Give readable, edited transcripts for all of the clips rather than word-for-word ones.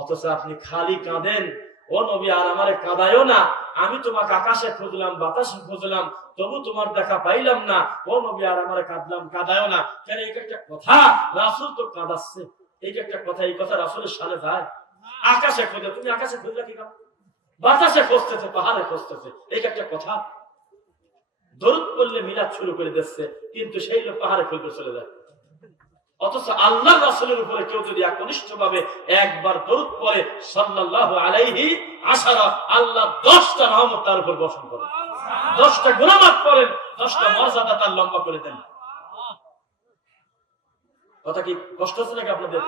অথচ আপনি খালি কাঁদেন, ও নবী আর আমারে কাঁদায়ও না, আমি তোমাকে আকাশে খুঁজলাম, বাতাসে খুঁজলাম, তবু তোমার দেখা পাইলাম না, ও নবী আর আমারে কাঁদলাম, কাঁদায়ও না। কেন এই একটা কথা, রাসূল তো কাঁদাচ্ছে, এই একটা কথা, এই কথা রাসূলের সামনে যায়? আকাশে খুঁজে, তুমি আকাশে খুঁজলে কি কারণ? বাতাসে খুঁজতেছে, পাহাড়ে খুঁজতেছে, এই একটা কথা। দরুদ পড়লে মিলাদ শুরু করে দিচ্ছে, কিন্তু সেই লোক পাহাড়ে খুঁজতে চলে যায়। অথচ আল্লাহ রাসূলের উপরে কেউ যদি একনিষ্ঠভাবে একবার দরুদ পড়ে সাল্লাল্লাহু আলাইহি আশারা, আল্লাহ 10টা রহমত তার উপর বর্ষণ করেন, 10টা গুনাহ মাফ করেন, 10টা মর্যাদা তার লম্বা করে দেন। কথা কি কষ্ট হচ্ছে নাকি আপনাদের?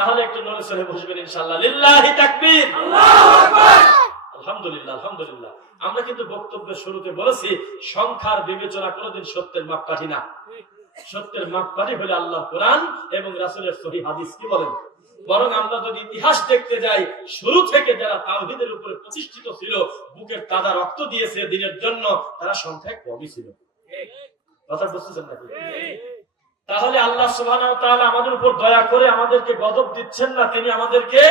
তাহলে একটু নড়ে চড়ে বসবেন ইনশাআল্লাহ। লিল্লাহি তাকবীর, আল্লাহু আকবার, আলহামদুলিল্লাহ, আলহামদুলিল্লাহ। আমরা কিন্তু বক্তব্যের শুরুতে বলেছি, সংখ্যার বিবেচনা কোনোদিন সত্যের মাপকাঠি না। সত্যের মাপকাঠি হলো আল্লাহর কোরআন এবং রাসূলের সহিহ হাদিস। কি বলেন? বরং আমরা যদি ইতিহাস দেখতে যাই, শুরু থেকে যারা তাওহীদের উপরে প্রতিষ্ঠিত ছিল, বুকের তাজা রক্ত দিয়েছে দ্বীনের জন্য, তারা সংখ্যায় কমই ছিল। কথা বুঝতেছেন নাকি? তাহলে আল্লাহ সুবহানাহু ওয়া তাআলা আমাদের উপর দয়া করে আমাদেরকে গজব দিচ্ছেন না, তিনি আমাদেরকে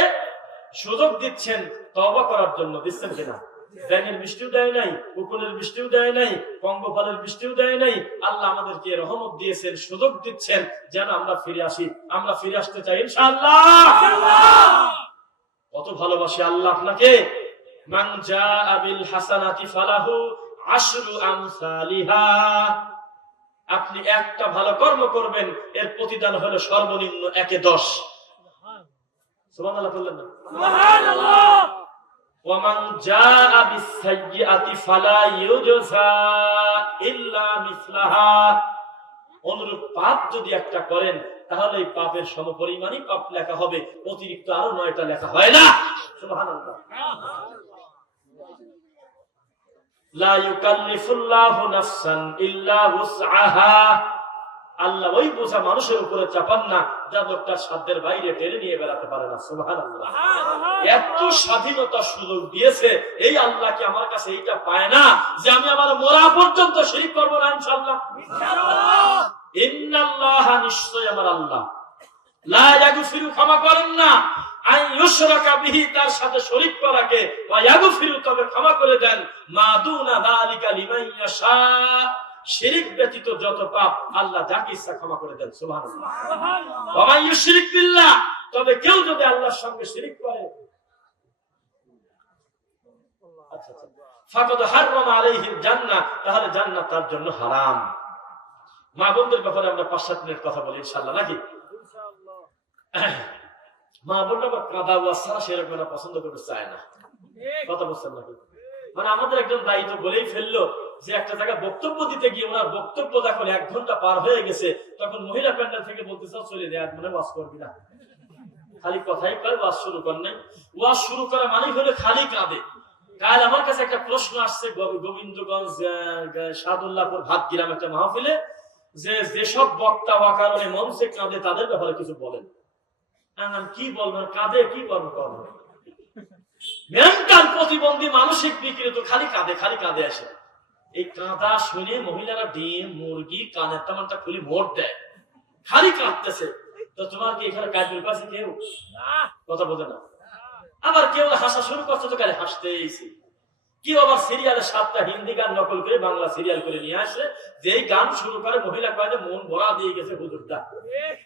সুযোগ দিচ্ছেন তওবা করার জন্য। দিচ্ছেন কিনা? ব্যাঙের বৃষ্টিও দেয় নাই, কুকুরের বৃষ্টিও দেয় নাই, পঙ্গপালের বৃষ্টিও দেয় নাই। আল্লাহ আমাদেরকে রহমত দিয়েছেন, সুযোগ দিচ্ছেন যেন আমরা ফিরে আসি। আমরা ফিরে আসতে চাই ইনশাআল্লাহ। কত ভালোবাসি আল্লাহ আপনাকে। মান জাআ বিল হাসানাতি ফালাহু আশরু আমসালিহা। আপনি একটা ভালো কর্ম করবেন, এর প্রতিদান হলো সর্বনিম্ন 1 এ 10। সুবহানাল্লাহ বললেন না? সুবহানাল্লাহ। ওয়া মান জাআ বিস সাইয়্যাতি ফালা ইউজযা ইল্লা মিসলাহা। অনুরূপ পাপ যদি একটা করেন, তাহলে এই পাপের সমপরিমাণই পাপ লেখা হবে, অতিরিক্ত আরো 9টা লেখা হয় না। সুবহানাল্লাহ। লা ইউকাল্লিফুল্লাহু নাফসান ইল্লা উসআহা। আল্লাহ ওই বোঝা মানুষের উপরে চাপান না যা লোকটা সাধ্যের বাইরে টেনে নিয়ে বেড়াতে পারে না। সুবহানাল্লাহ। এত স্বাধীনতা সুযোগ দিয়েছে এই আল্লাহ, কি আমার কাছে এইটা পায় না যে আমি আমার মরা পর্যন্ত শিরক করব না? ইনশাআল্লাহ, ইনশাআল্লাহ। ইন্নাল্লাহা, নিশ্চয় আমার আল্লাহ, লা ইয়াগফিরু, ক্ষমা করেন না, আন ইউশরাকা বিহি, তার সাথে শরীক করাকে, ওয়া ইয়াগফিরু, তবে ক্ষমা করে দেন, মা দুনা যালিকা লিমান ইয়াশা, শিরক ব্যতীত যত পাপ আল্লাহ যাকে ইচ্ছা ক্ষমা করে দেন। সুবহানাল্লাহ, সুবহানাল্লাহ। ওয়া মান ইউশরিক বিল্লাহ, তবে কেউ যদি আল্লাহর সঙ্গে শিরক করে, ফাকাদ হারামা আলাইহিল জান্নাহ, তাহলে জান্নাত তার জন্য হারাম। মা বোনদের ব্যাপারে আমরা 5-7 মিনিট কথা বলি ইনশাআল্লাহ, নাকি? ইনশাআল্লাহ। মা বোনরা কাদা ওয়াসা সেরকম পছন্দ করতে চায় না। কথা বলছেন নাকি? মানে আমাদের একজন দায়িত্ব বলেই ফেললো যে একটা জায়গায় বক্তব্য দিতে গিয়ে ওনার বক্তব্য যখন 1 ঘন্টা পার হয়ে গেছে, তখন মহিলা প্যান্ডেল থেকে বলতে চাও চলে যায়, মানে ওয়াজ করবি না, খালি কথাই কয়, ওয়াজ শুরু কর নাই। ওয়াজ শুরু করা মানে হলো খালি কাঁদে। কাল আমার কাছে একটা প্রশ্ন আসছে গোবিন্দগঞ্জ সাদুল্লাহপুর ভাতগ্রাম একটা মাহফিলে, যে যেসব বক্তা ওয়াকারণে মঞ্চে কাঁদে তাদের ব্যাপারে কিছু বলেন। কি বলবেন? কাঁদে, কি করবো? করবো মেন্টাল প্রতিবন্ধী, মানসিক বিকৃত, খালি কাঁদে, খালি কাঁদে আসে। এই কাঁদা শুনে মহিলারা ডিম, মুরগি, কানের তামানটা খুলে ভোট দেয়, খালি কাঁদতেছে। তো তোমার কি এখানে কাজের পাশে কেউ কথা বোঝে না? আবার কেউ হাসা শুরু করছে, তো খালি হাসতেইছে। কেউ আবার সিরিয়ালে 7টা হিন্দি গান নকল করে বাংলা সিরিয়াল করে নিয়ে আসে, যে এই গান শুরু করে মহিলা কয়েছে মন ভরা দিয়ে গেছে হুজুরটা।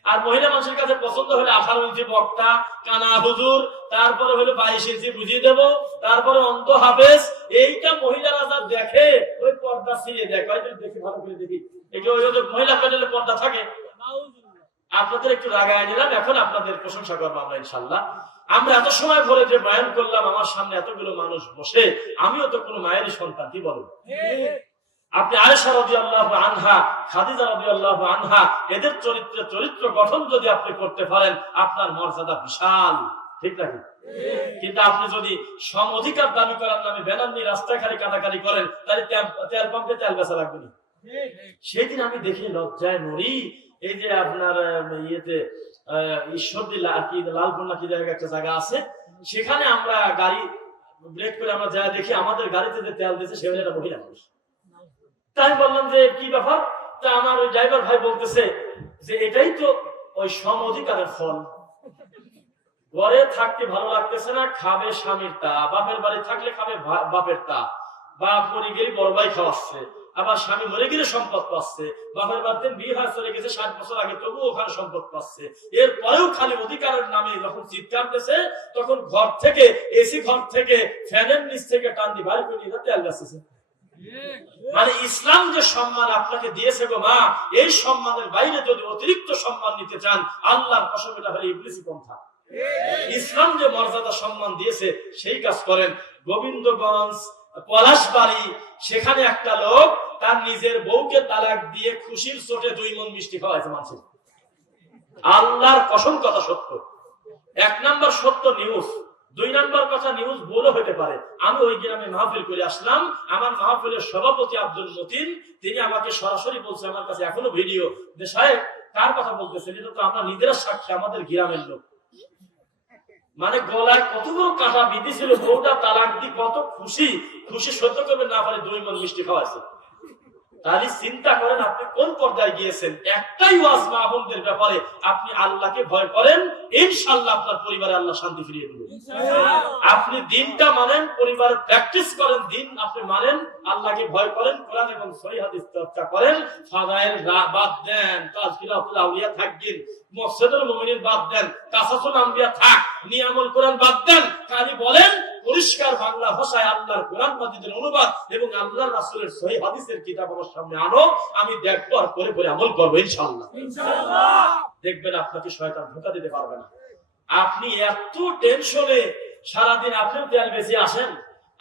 আর মহিলা মানুষের কাছে পছন্দ হলে 18 ইঞ্চি বক্তা, কানা হুজুর, তারপরে হলো 22 ইঞ্চি বুঝিয়ে দেবো, তারপরে অন্ধ হাফেজ। এইটা মহিলারা যা দেখে, ওই পর্দা ছিঁড়ে দেখে, দেখি ভালো করে দেখি, মহিলা প্যানেলে পর্দা থাকে। আপনাদের একটু রাগায় নিলাম, এখন আপনাদের প্রশংসা করবো আমরা ইনশাল্লাহ। আমরা এত সময় ধরে যে বয়ান করলাম, আমার সামনে এতগুলো মানুষ বসে, আমিও তো কোনো মায়েরই সন্তান, কি বলেন? আপনি আয়েশা রাদিয়াল্লাহু আনহা, খাদিজা রাদিয়াল্লাহু আনহা, এদের চরিত্র গঠন যদি আপনি করতে পারেন, আপনার মর্যাদা বিশাল, ঠিক নাকি? কিন্তু আপনি যদি সম অধিকার দাবি করার নামে ব্যানার নিয়ে রাস্তায় খালি কাটাকাটি করেন, তাহলে তেল পাম্পে তেল বেচা লাগবে না। সেদিন আমি দেখি লজ্জায় মরি। এই যে আপনার ইয়েতে ঈশ্বরদী কি লালপুর কি জায়গায় একটা জায়গা আছে, সেখানে আমরা গাড়ি ব্রেক করে আমরা যা দেখি, আমাদের গাড়িতে যে তেল দিয়েছে সে একটা মহিলা মানুষ। তাই বললাম যে কি ব্যাপার? তা আমার ওই ড্রাইভার ভাই বলতেছে যে এটাই তো ওই সম অধিকারের ফল। ঘরে থাকতে ভালো লাগতেছে না, খাবে স্বামীর তা, বাপের বাড়ি থাকলে খাবে বাপের তা, বাপ মরে গেলে বড় ভাই খাওয়াচ্ছে, আবার স্বামী মরে গেলে সম্পদ পাচ্ছে, বাপের বাড়িতে বিয়ে হয়ে চলে গেছে 60 বছর আগে, তবু ওখানে সম্পদ পাচ্ছে। এরপরেও খালি অধিকারের নামে যখন চিৎকার দিতেছে, তখন ঘর থেকে এসি ঘর থেকে ফ্যানের নিচ থেকে টান দিয়ে বাইরে করে নিয়ে তেল যাচ্ছে। মানে ইসলাম যে সম্মান আপনাকে দিয়েছে গো মা, এই সম্মানের বাইরে যদি অতিরিক্ত সম্মান নিতে চান, আল্লাহর কসম এটা হলে ইবলিসি পন্থা। ইসলাম যে মর্যাদা সম্মান দিয়েছে সেই কাজ করেন। গোবিন্দগঞ্জ পলাশবাড়ি, সেখানে একটা লোক তার নিজের বউকে তালাক দিয়ে খুশির চোটে 2 মণ মিষ্টি খাওয়াইছে মানুষের। আল্লাহর কসম কথা সত্য। 1 নাম্বার সত্য নিউজ, 2 নাম্বার কথা নিউজ বলে হতে পারে। আমি ওই গ্রামে মাহফিল করে আসলাম, আমার মাহফিলের সভাপতি আব্দুল মতিন, তিনি আমাকে সরাসরি বলছে, আমার কাছে এখনো ভিডিও, যে সাহেব কার কথা বলতেছেন, এটা তো আমরা নিজেরা সাক্ষী, আমাদের গ্রামের লোক। মানে গলায় কত বড় কাঁটা বিধি ছিল, বউটা তালাক দি কত খুশি, খুশি সহ্য করবে না পারে 2 মণ মিষ্টি খাওয়াইছে। তাহলে চিন্তা করেন আপনি কোন পর্যায়ে গিয়েছেন। একটাই ওয়াজ মা বোনদের ব্যাপারে, আপনি আল্লাহকে ভয় করেন, ইনশাআল্লাহ আপনার পরিবারে আল্লাহ শান্তি ফিরিয়ে দিবেন। আপনি দিনটা মানেন, পরিবারে প্র্যাকটিস করেন, দিন আপনি মানেন, আল্লাহকে ভয় করেন, কোরআন এবং সহিহ হাদিস চর্চা করেন, ফাদায়েল বাদ দেন, তাজকিরাতুল আউলিয়া থাকবেন, মসজিদুল মুমিনিন বাদ দেন, কাসাসুল আম্বিয়া থাক, নিয়ামুল কোরআন বাদ দেন, খালি বলেন পরিষ্কার বাংলা ভাষায় আল্লাহর কোরআন মাজিদের অনুবাদ এবং আল্লাহর রাসূলের সহিহ হাদিসের কিতাব আমার সামনে আনো, আমি দেখব আর পরে পরে আমল করব ইনশাআল্লাহ। ইনশাআল্লাহ দেখবেন আপনাকে শয়তান ধোঁকা দিতে পারবে না। আপনি এত টেনশনে সারাদিন আপনিও তেল বেশি আসেন,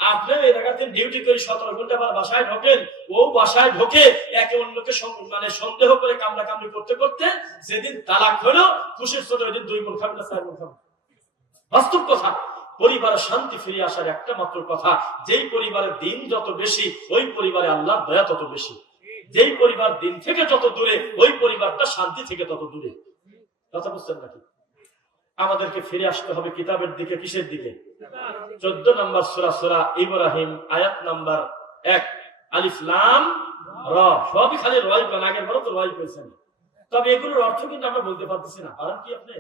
আপনিও এই জায়গাতে ডিউটি করে 17 ঘন্টা পর বাসায় ঢোকেন, ও বাসায় ঢোকে একে অন্যকে মানে সন্দেহ করে কামড়া কামড়ি করতে করতে যেদিন তালাক হলো, খুশির ছোট ওই দিন 2 মণ খাবেন না 4 মণ খাবেন। বাস্তব কথা। পরিবারে শান্তি ফিরে আসার একটা মাত্র কথা, যেই পরিবারের দিন যত বেশি, ওই পরিবারে আল্লাহর দয়া তত বেশি। যেই পরিবার দিন থেকে যত দূরে, ওই পরিবারটা শান্তি থেকে তত দূরে। কথা বুঝছেন নাকি? আমাদেরকে ফিরে আসতে হবে কিতাবের দিকে। কিসের দিকে? 14 নম্বর সূরা সূরা ইব্রাহিম আয়াত নাম্বার 1, আলিফ লাম র। সবই খালি রয় কোন, আগের বড় তো রয় কইছেন, তবে এগুলোর অর্থ কিন্তু আমরা বলতে পারতেছি না। কারণ কি আপনি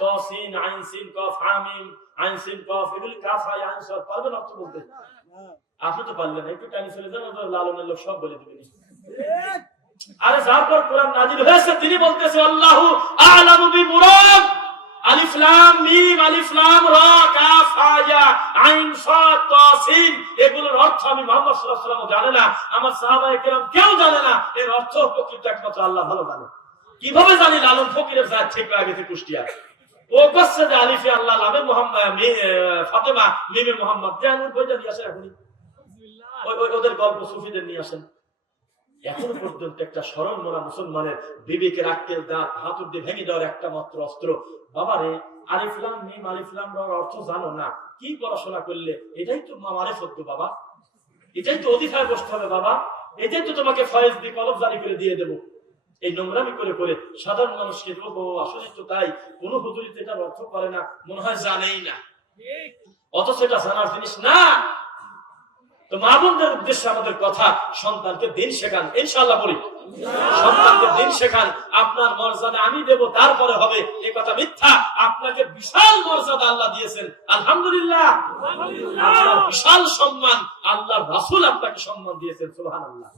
তাসিন আইন সিন কফ হামিম আইন সিন কফ এগুলো কাফ আই আইন সব পারবেন অর্থ বলতে? আপনি তো পারলেন না, একটু টাইম চলে যান, লালনের লোক সব বলে দিবেন। আরে যার পর কোরআন নাযিল হয়েছে তিনি বলতেছে আল্লাহু আ'লামু বিমুরাদ, আলিফ লাম মিম আলিফ লাম রা কাফ হা আইন সাদ তাসিন, এগুলোর অর্থ আমি মুহাম্মদ সাল্লাল্লাহু আলাইহি ওয়াসাল্লাম জানে না, আমার সাহাবায়ে কেরাম কেউ জানে না। এর অর্থ প্রকৃত একমাত্র আল্লাহ ভালো জানে। কিভাবে জানি? লালন ফকিরের জাত ঠিক হয়ে গেছে কুষ্টিয়া, ও কচ্ছে যে আলিফে আল্লাহ লামে মুহাম্মদ ফাতেমা মিমে মুহাম্মদ, জানুর বইটা নিয়ে আসে এখনই, ওদের গল্প সুফিদের নিয়ে আসেন। এখন পর্যন্ত একটা সরল মোনা মুসলমানের বিবেকের আক্কেল দাঁত হাতুড় দিয়ে ভেঙে দেওয়ার একটা মাত্র অস্ত্র, বাবারে আলিফ লাম মিম আলিফ লাম র অর্থ জানো না, কি পড়াশোনা করলে? এটাই তো মারেফত বাবা, এটাই তো অধিকার বসতে হবে বাবা, এটাই তো তোমাকে ফয়েজ দিয়ে কলম জারি করে দিয়ে দেবো। এই নোংরামি করে করে সাধারণ মানুষকে আসলে তো তাই, কোন হুজুরিতে এটার অর্থ করে না, মনে হয় জানেই না, অথচ এটা জানার জিনিস না। তো মা বোনদের উদ্দেশ্যে আমাদের কথা, সন্তানকে দিন শেখান, ইনশাআল্লাহ বলি সন্তানকে দিন শেখান। আপনার মর্যাদা আমি দেব তারপরে হবে, এই কথা মিথ্যা। আপনাকে বিশাল মর্যাদা আল্লাহ দিয়েছেন, আলহামদুলিল্লাহ। আপনার বিশাল সম্মান, আল্লাহর রাসূল আপনাকে সম্মান দিয়েছেন, সুবহানাল্লাহ।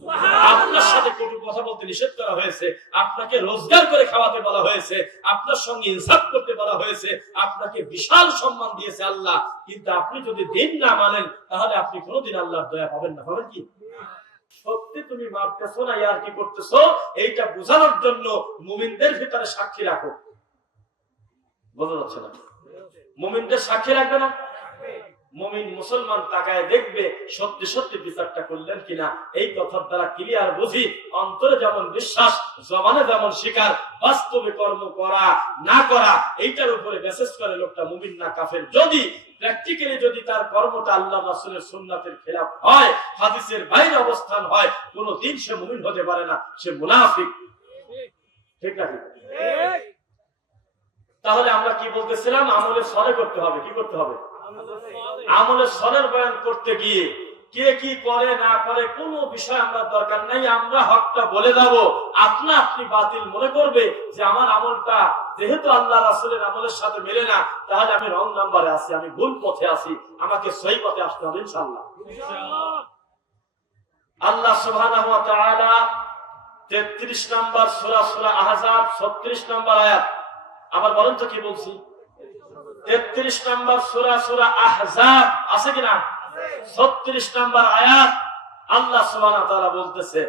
আপনার সাথে কটু কথা বলতে নিষেধ করা হয়েছে, আপনাকে রোজগার করে খাওয়াতে বলা হয়েছে, আপনার সঙ্গে ইনসাফ করতে বলা হয়েছে, আপনাকে বিশাল সম্মান দিয়েছে আল্লাহ। কিন্তু আপনি যদি দিন না মানেন, তাহলে আপনি কোনোদিন আল্লাহর দয়া পাবেন না। পাবেন কি? সত্যি তুমি মারতেছো না আর কি করতেছো, এইটা বোঝানোর জন্য মুমিনদের ভিতরে সাক্ষী রাখো। বোঝা যাচ্ছে না? মুমিনদের সাক্ষী রাখবে না? মুমিন মুসলমান তাকায় দেখবে সত্যি সত্যি বিচারটা করলেন কিনা। এই কথার দ্বারা ক্লিয়ার বুঝি, অন্তরে যেমন বিশ্বাস, জবানে যেমন স্বীকার, বাস্তবে কর্ম করা না করা, এইটার উপরে মেসেজ করে লোকটা মুমিন না কাফের। যদি প্র্যাকটিক্যালি যদি তার কর্মটা আল্লাহ রাসূলের সুন্নাতের খেলাফ হয়, হাদিসের বাইরে অবস্থান হয়, কোনদিন সে মুমিন হতে পারে না, সে মুনাফিক। ঠিক না? তাহলে আমরা কি বলতেছিলাম? আমলে সলে করতে হবে। কি করতে হবে? আমলে সলের বয়ান করতে গিয়ে কে কি করে না করে কোন বিষয় আমরা দরকার নাই, আমরা হকটা বলে যাব। আপনি বাতিল মনে করবে যে আমার আমলটা যেহেতু আল্লাহ রাসূলের আমলের সাথে মেলে না, তাহলে আমি রং নাম্বারে আছি, আমি ভুল পথে আছি, আমাকে সহি পথে আসতে হবে ইনশাআল্লাহ। আল্লাহ সুবহানাহু ওয়া তাআলা 33 নম্বর সূরা সূরা আহজাব 36 নম্বর আয়াত, আবার বলেন তো কি বলছি? 33 নম্বর সূরা সূরা আহজাব আছে কিনা? 36 নম্বর আয়াত আল্লাহ সুবহানাহু ওয়া তাআলা বলতেছে,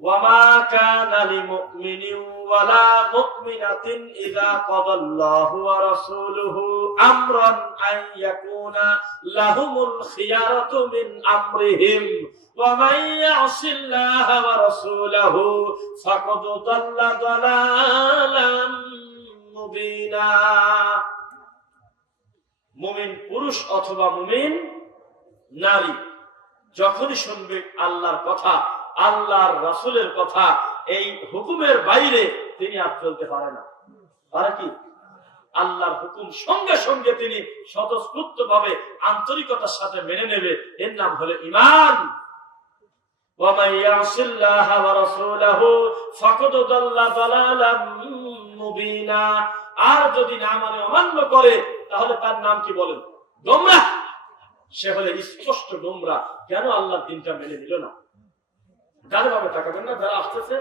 ওয়ামা কানা লিমুমিনিন ওয়ালা মুমিনাতিন ইযা কাদাল্লাহু ওয়া রাসূলুহু আমরান আন ইয়াকুনা লাহুমুল খিয়ারাতু মিন আমরিহিম ওয়া মান ইয়াসিল্লাহা ওয়া রাসূলাহু ফাকাদ দাল্লা দালালাম মুবিনা। মুমিন পুরুষ অথবা মুমিন নারী যখনই শুনবে আল্লাহর কথা, আল্লাহর রাসূলের কথা, এই হুকুমের বাইরে তিনি আর চলতে পারে না। পারে কি? আল্লাহর হুকুম সঙ্গে সঙ্গে তিনি স্বতঃস্ফূর্ত ভাবে আন্তরিকতার সাথে মেনে নেবে, এর নাম হলো ঈমান। ওয়া মান ইয়াসিল্লাহা ওয়া রাসূলাহু ফাকাদ দাল্লা দালালাম মুবিনা। আর যদি না মানে অমান্য করে, তাহলে তার নাম কি বলেন? গোমরাহ। সে হলে স্পষ্ট গোমরাহ। কেন আল্লাহর দিনটা মেনে নিল না? ডানে বামে তাকাবেন না। যারা আসতেছে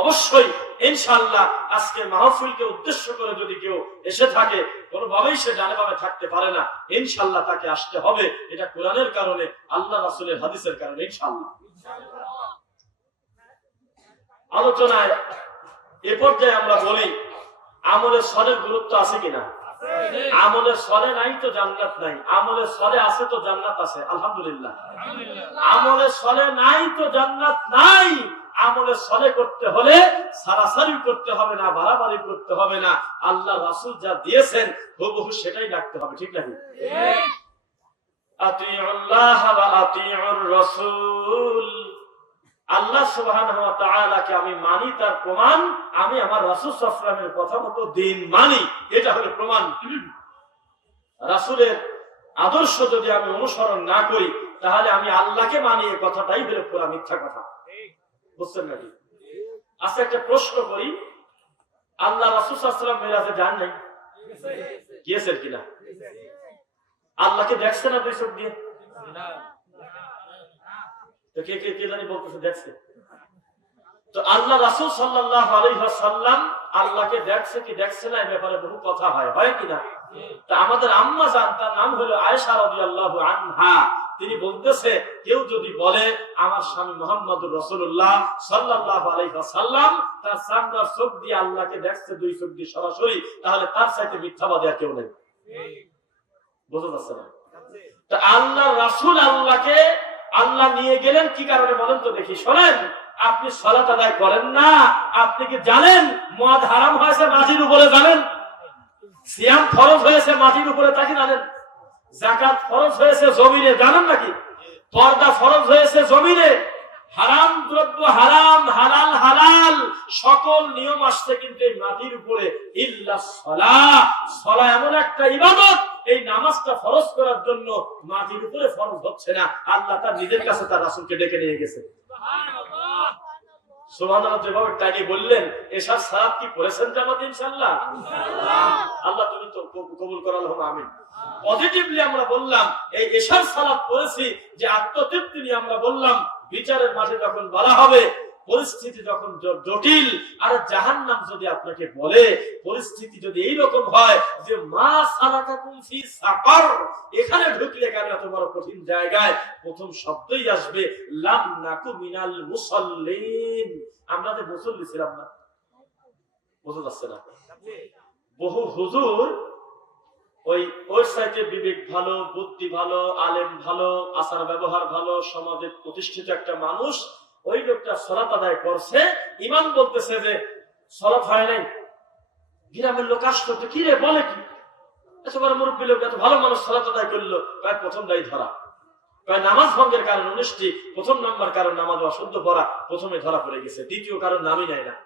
অবশ্যই ইনশাআল্লাহ আজকে মাহফিলকে উদ্দেশ্য করে যদি কেউ এসে থাকে, কোনোভাবেই সে ডানে বামে থাকতে পারে না, ইনশাআল্লাহ তাকে আসতে হবে। এটা কোরআনের কারণে, আল্লাহ রাসূলের হাদিসের কারণে ইনশাআল্লাহ। আলোচনায় এ পর্যায়ে আমরা বলি, আমলের সলের গুরুত্ব আছে কিনা? আমলের সলে নাই তো জান্নাত নাই, আমলের সলে আছে তো জান্নাত আছে। আলহামদুলিল্লাহ। আমলের সলে নাই তো জান্নাত নাই। আমলের সলে করতে হলে সারাসারি করতে হবে না, বাড়াবাড়ি করতে হবে না। আল্লাহ রাসূল যা দিয়েছেন হুবহু সেটাই রাখতে হবে, ঠিক নাকি? আতিউল্লাহ ওয়া আতিউর রাসূল। আল্লাহ সুবহানাহু ওয়া তাআলাকে আমি মানি, তার প্রমাণ আমি আমার রাসূল সাল্লাল্লাহু আলাইহি ওয়াসাল্লামের কথা মতো দিন মানি, এটা হলো প্রমাণ। রাসূলের আদর্শ যদি আমি অনুসরণ না করি, তাহলে আমি আল্লাহকে মানি, এই কথাটাই হলো পুরা মিথ্যা কথা। বুঝছেন নাকি? আচ্ছা, একটা প্রশ্ন করি, আল্লাহ রাসূল সাল্লাল্লাহু আলাইহি ওয়াসাল্লাম মেরাজে যান নাই? গিয়েছেন কিনা? আল্লাহকে দেখছেন না দুই চোখ দিয়ে? তো কে কে কে জানি বলতেছে দেখছে। তো আল্লাহ রাসূল সাল্লাল্লাহু আলাইহি ওয়াসাল্লাম আল্লাহকে দেখছে কি দেখছে না, এই ব্যাপারে বহু কথা হয় কিনা? তা আমাদের আম্মা জান, তার নাম হলো আয়েশা রাদিয়াল্লাহু আনহা, তিনি বলতেছে, কেউ যদি বলে আমার স্বামী মুহাম্মদুর রাসূলুল্লাহ সাল্লাল্লাহু আলাইহি ওয়াসাল্লাম তার চামড়ার চোখ দিয়ে আল্লাহকে দেখছে দুই চোখ দিয়ে সরাসরি, তাহলে তার চাইতে মিথ্যাবাদী আর কেউ নেই। বুঝা যাচ্ছে না? তো আল্লাহর রাসূল আল্লাহকে আল্লাহ নিয়ে গেলেন কি কারণে বলেন তো দেখি। শোনেন, আপনি সালাত আদায় করেন না, আপনি কি জানেন মদ হারাম হয়েছে মাটির উপরে? জানেন সিয়াম ফরজ হয়েছে মাটির উপরে, তা কি জানেন? যাকাত ফরজ হয়েছে জমিনে, জানেন নাকি? পর্দা ফরজ হয়েছে জমিনে। হারাম দ্রব্য হারাম, হালাল হালাল, সকল নিয়ম আসছে কিন্তু এই মাটির উপরে। ইল্লা সালাহ, সালাহ এমন একটা ইবাদত, এই নামাজটা ফরজ করার জন্য মাটির উপরে ফরজ হচ্ছে না, আল্লাহ তার নিজের কাছে তার রাসূলকে ডেকে নিয়ে গেছে। সুবহানাল্লাহ। সুবহানাল্লাহ। যেভাবে টাইনি বললেন, এশার সালাত কি পড়েছেন জামাতে? ইনশাআল্লাহ। আল্লাহ তুমি তো কবুল করো, আল্লাহুম্মা আমিন। পজিটিভলি আমরা বললাম এই এশার সালাত পড়েছি, যে আত্মতৃপ্তি নিয়ে আমরা বললাম বিচারের মাঠে যখন বলা হবে, পরিস্থিতি যখন জটিল, আর জাহান্নাম যদি আপনাকে বলে, পরিস্থিতি যদি এইরকম হয় যে মা সালাকাকুম ফি সাকার, এখানে ঢুকলে কেন এত বড় কঠিন জায়গায়, প্রথম শব্দই আসবে লাম নাকু মিনাল মুসাল্লিন। আমরা যে মুসল্লি ছিলাম না। বোঝা যাচ্ছে না? বহু হুজুর ওই সাইডে বিবেক ভালো, বুদ্ধি ভালো, আলেম ভালো, আচার ব্যবহার ভালো, সমাজে প্রতিষ্ঠিত একটা মানুষ, ওই লোকটা সালাত আদায় করছে, ইমাম বলতেছে যে সালাত হয় নাই। গ্রামের লোক আসতো, তো কি রে বলে কি, এত বড় মুরব্বী লোক, এত ভালো মানুষ সালাত আদায় করলো, প্রায় প্রথম দায়ী ধরা, প্রায় নামাজ ভঙ্গের কারণ 19টি, প্রথম নম্বর কারণ নামাজ অশুদ্ধ পড়া, প্রথমে ধরা পড়ে গেছে, দ্বিতীয় কারণ নামই নেয় না।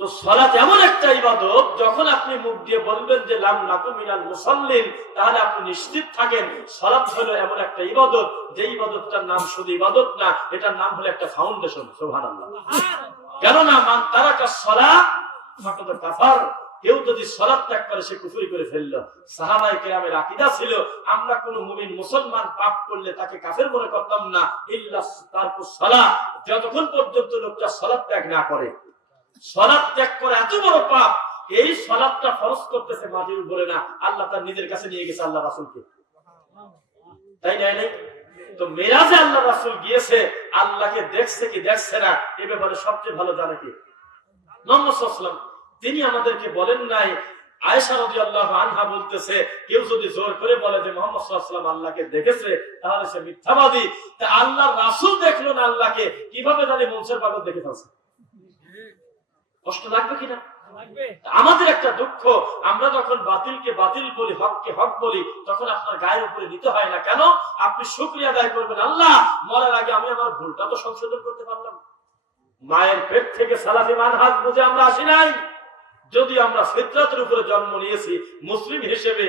তো সালাত এমন একটা ইবাদত, যখন আপনি মুখ দিয়ে বলবেন যে লাম নাকু মিনাল মুসাল্লিন, তাহলে আপনি নিশ্চিত থাকেন সালাত হলো এমন একটা ইবাদত, যে ইবাদতটার নাম শুধু ইবাদত না, এটার নাম হলো একটা ফাউন্ডেশন। সুবহানাল্লাহ। কেননা মান তারাকা সালাত ফাকাদ কাফার, কেউ যদি সালাত ত্যাগ করে সে কুফরি করে ফেললো। সাহাবায়ে কেরামের আকীদা ছিল আমরা কোন মুমিন মুসলমান পাপ করলে তাকে কাফের মনে করতাম না, ইল্লা তারকু সালাত, যতক্ষণ পর্যন্ত লোকটা সালাত ত্যাগ না করে। সালাত ত্যাগ করে এত বড় পাপ, এই সালাতটা ফরজ করতেছে মাটির উপরে না, আল্লাহ তার নিজের কাছে নিয়ে গেছে আল্লাহ রাসূলকে, তাই নাই? তো মেরাজে আল্লাহ রাসূল গিয়েছে, আল্লাহকে দেখছে কি দেখছে না এ ব্যাপারে সবচেয়ে ভালো জানে কি মুহাম্মদ সাল্লাল্লাহু আলাইহি ওয়াসাল্লাম। তিনি আমাদেরকে বলেন নাই। আয়েশা রাদিয়াল্লাহু আনহা বলতেছে কেউ যদি জোর করে বলে যে মুহাম্মদ সাল্লাল্লাহু আলাইহি ওয়াসাল্লাম আল্লাহকে দেখেছে তাহলে সে মিথ্যাবাদী। তা আল্লাহর রাসূল দেখলো না আল্লাহকে, কিভাবে জানি মনসের পাগল দেখে ফেলছে? কষ্ট লাগবে কিনা? আমাদের একটা দুঃখ, আমরা যখন বাতিলকে বাতিল বলি, হককে হক বলি, তখন আপনার গায়ের উপরে নিতে হয় না কেন? আপনি শুকরিয়া আদায় করবেন, আল্লাহ মরার আগে আমি আমার ভুলটা তো সংশোধন করতে পারলাম। মায়ের পেট থেকে সালাফি মানহাজ বুঝে আমরা আসি নাই, যদি আমরা ফিতরাতের উপরে জন্ম নিয়েছি মুসলিম হিসেবে,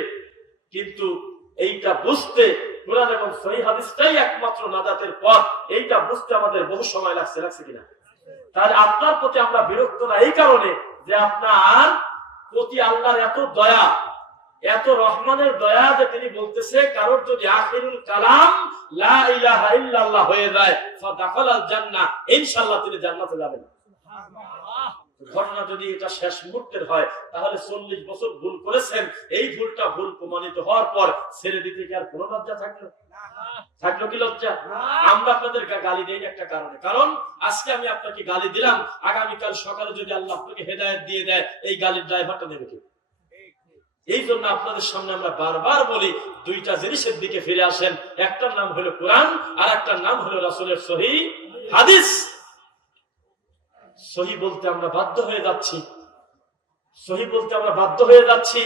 কিন্তু এইটা বুঝতে কোরআন এবং সহিহ হাদিসটাই একমাত্র নাজাতের পথ, এইটা বুঝতে আমাদের বহু সময় লাগছে কিনা? তাহলে আপনার প্রতি আমরা বিরক্ত না এই কারণে যে আপনার প্রতি আল্লাহর এত দয়া, এত রহমানের দয়া যে তিনি বলতেছে কারোর যদি আখিরুল কালাম লা ইলাহা ইল্লাল্লাহ হয়ে যায় ফাদাখালাল জান্নাহ, ইনশাআল্লাহ তিনি জান্নাতে যাবেন। ঘটনা যদি এটা শেষ মুহূর্তের হয় তাহলে 40 বছর ভুল করেছেন, এই ভুলটা ভুল প্রমাণিত হওয়ার পর ছেড়ে দিতে কি আর কোনো লজ্জা থাকলো? থাকলো কি লজ্জা? আমরা আপনাদের গালি দেই একটা কারণে, কারণ আজকে আমি আপনাকে গালি দিলাম, আগামীকাল সকালে যদি আল্লাহ আপনাকে হেদায়েত দিয়ে দেয় এই গালির ড্রাইভারটা নেবে কি? এই জন্য আপনাদের সামনে আমরা বারবার বলি দুইটা জিনিসের দিকে ফিরে আসেন, একটার নাম হলো কোরআন আর একটার নাম হলো রাসূলের সহিহ হাদিস। সহিহ বলতে আমরা বাধ্য হয়ে যাচ্ছি, সহিহ বলতে আমরা বাধ্য হয়ে যাচ্ছি।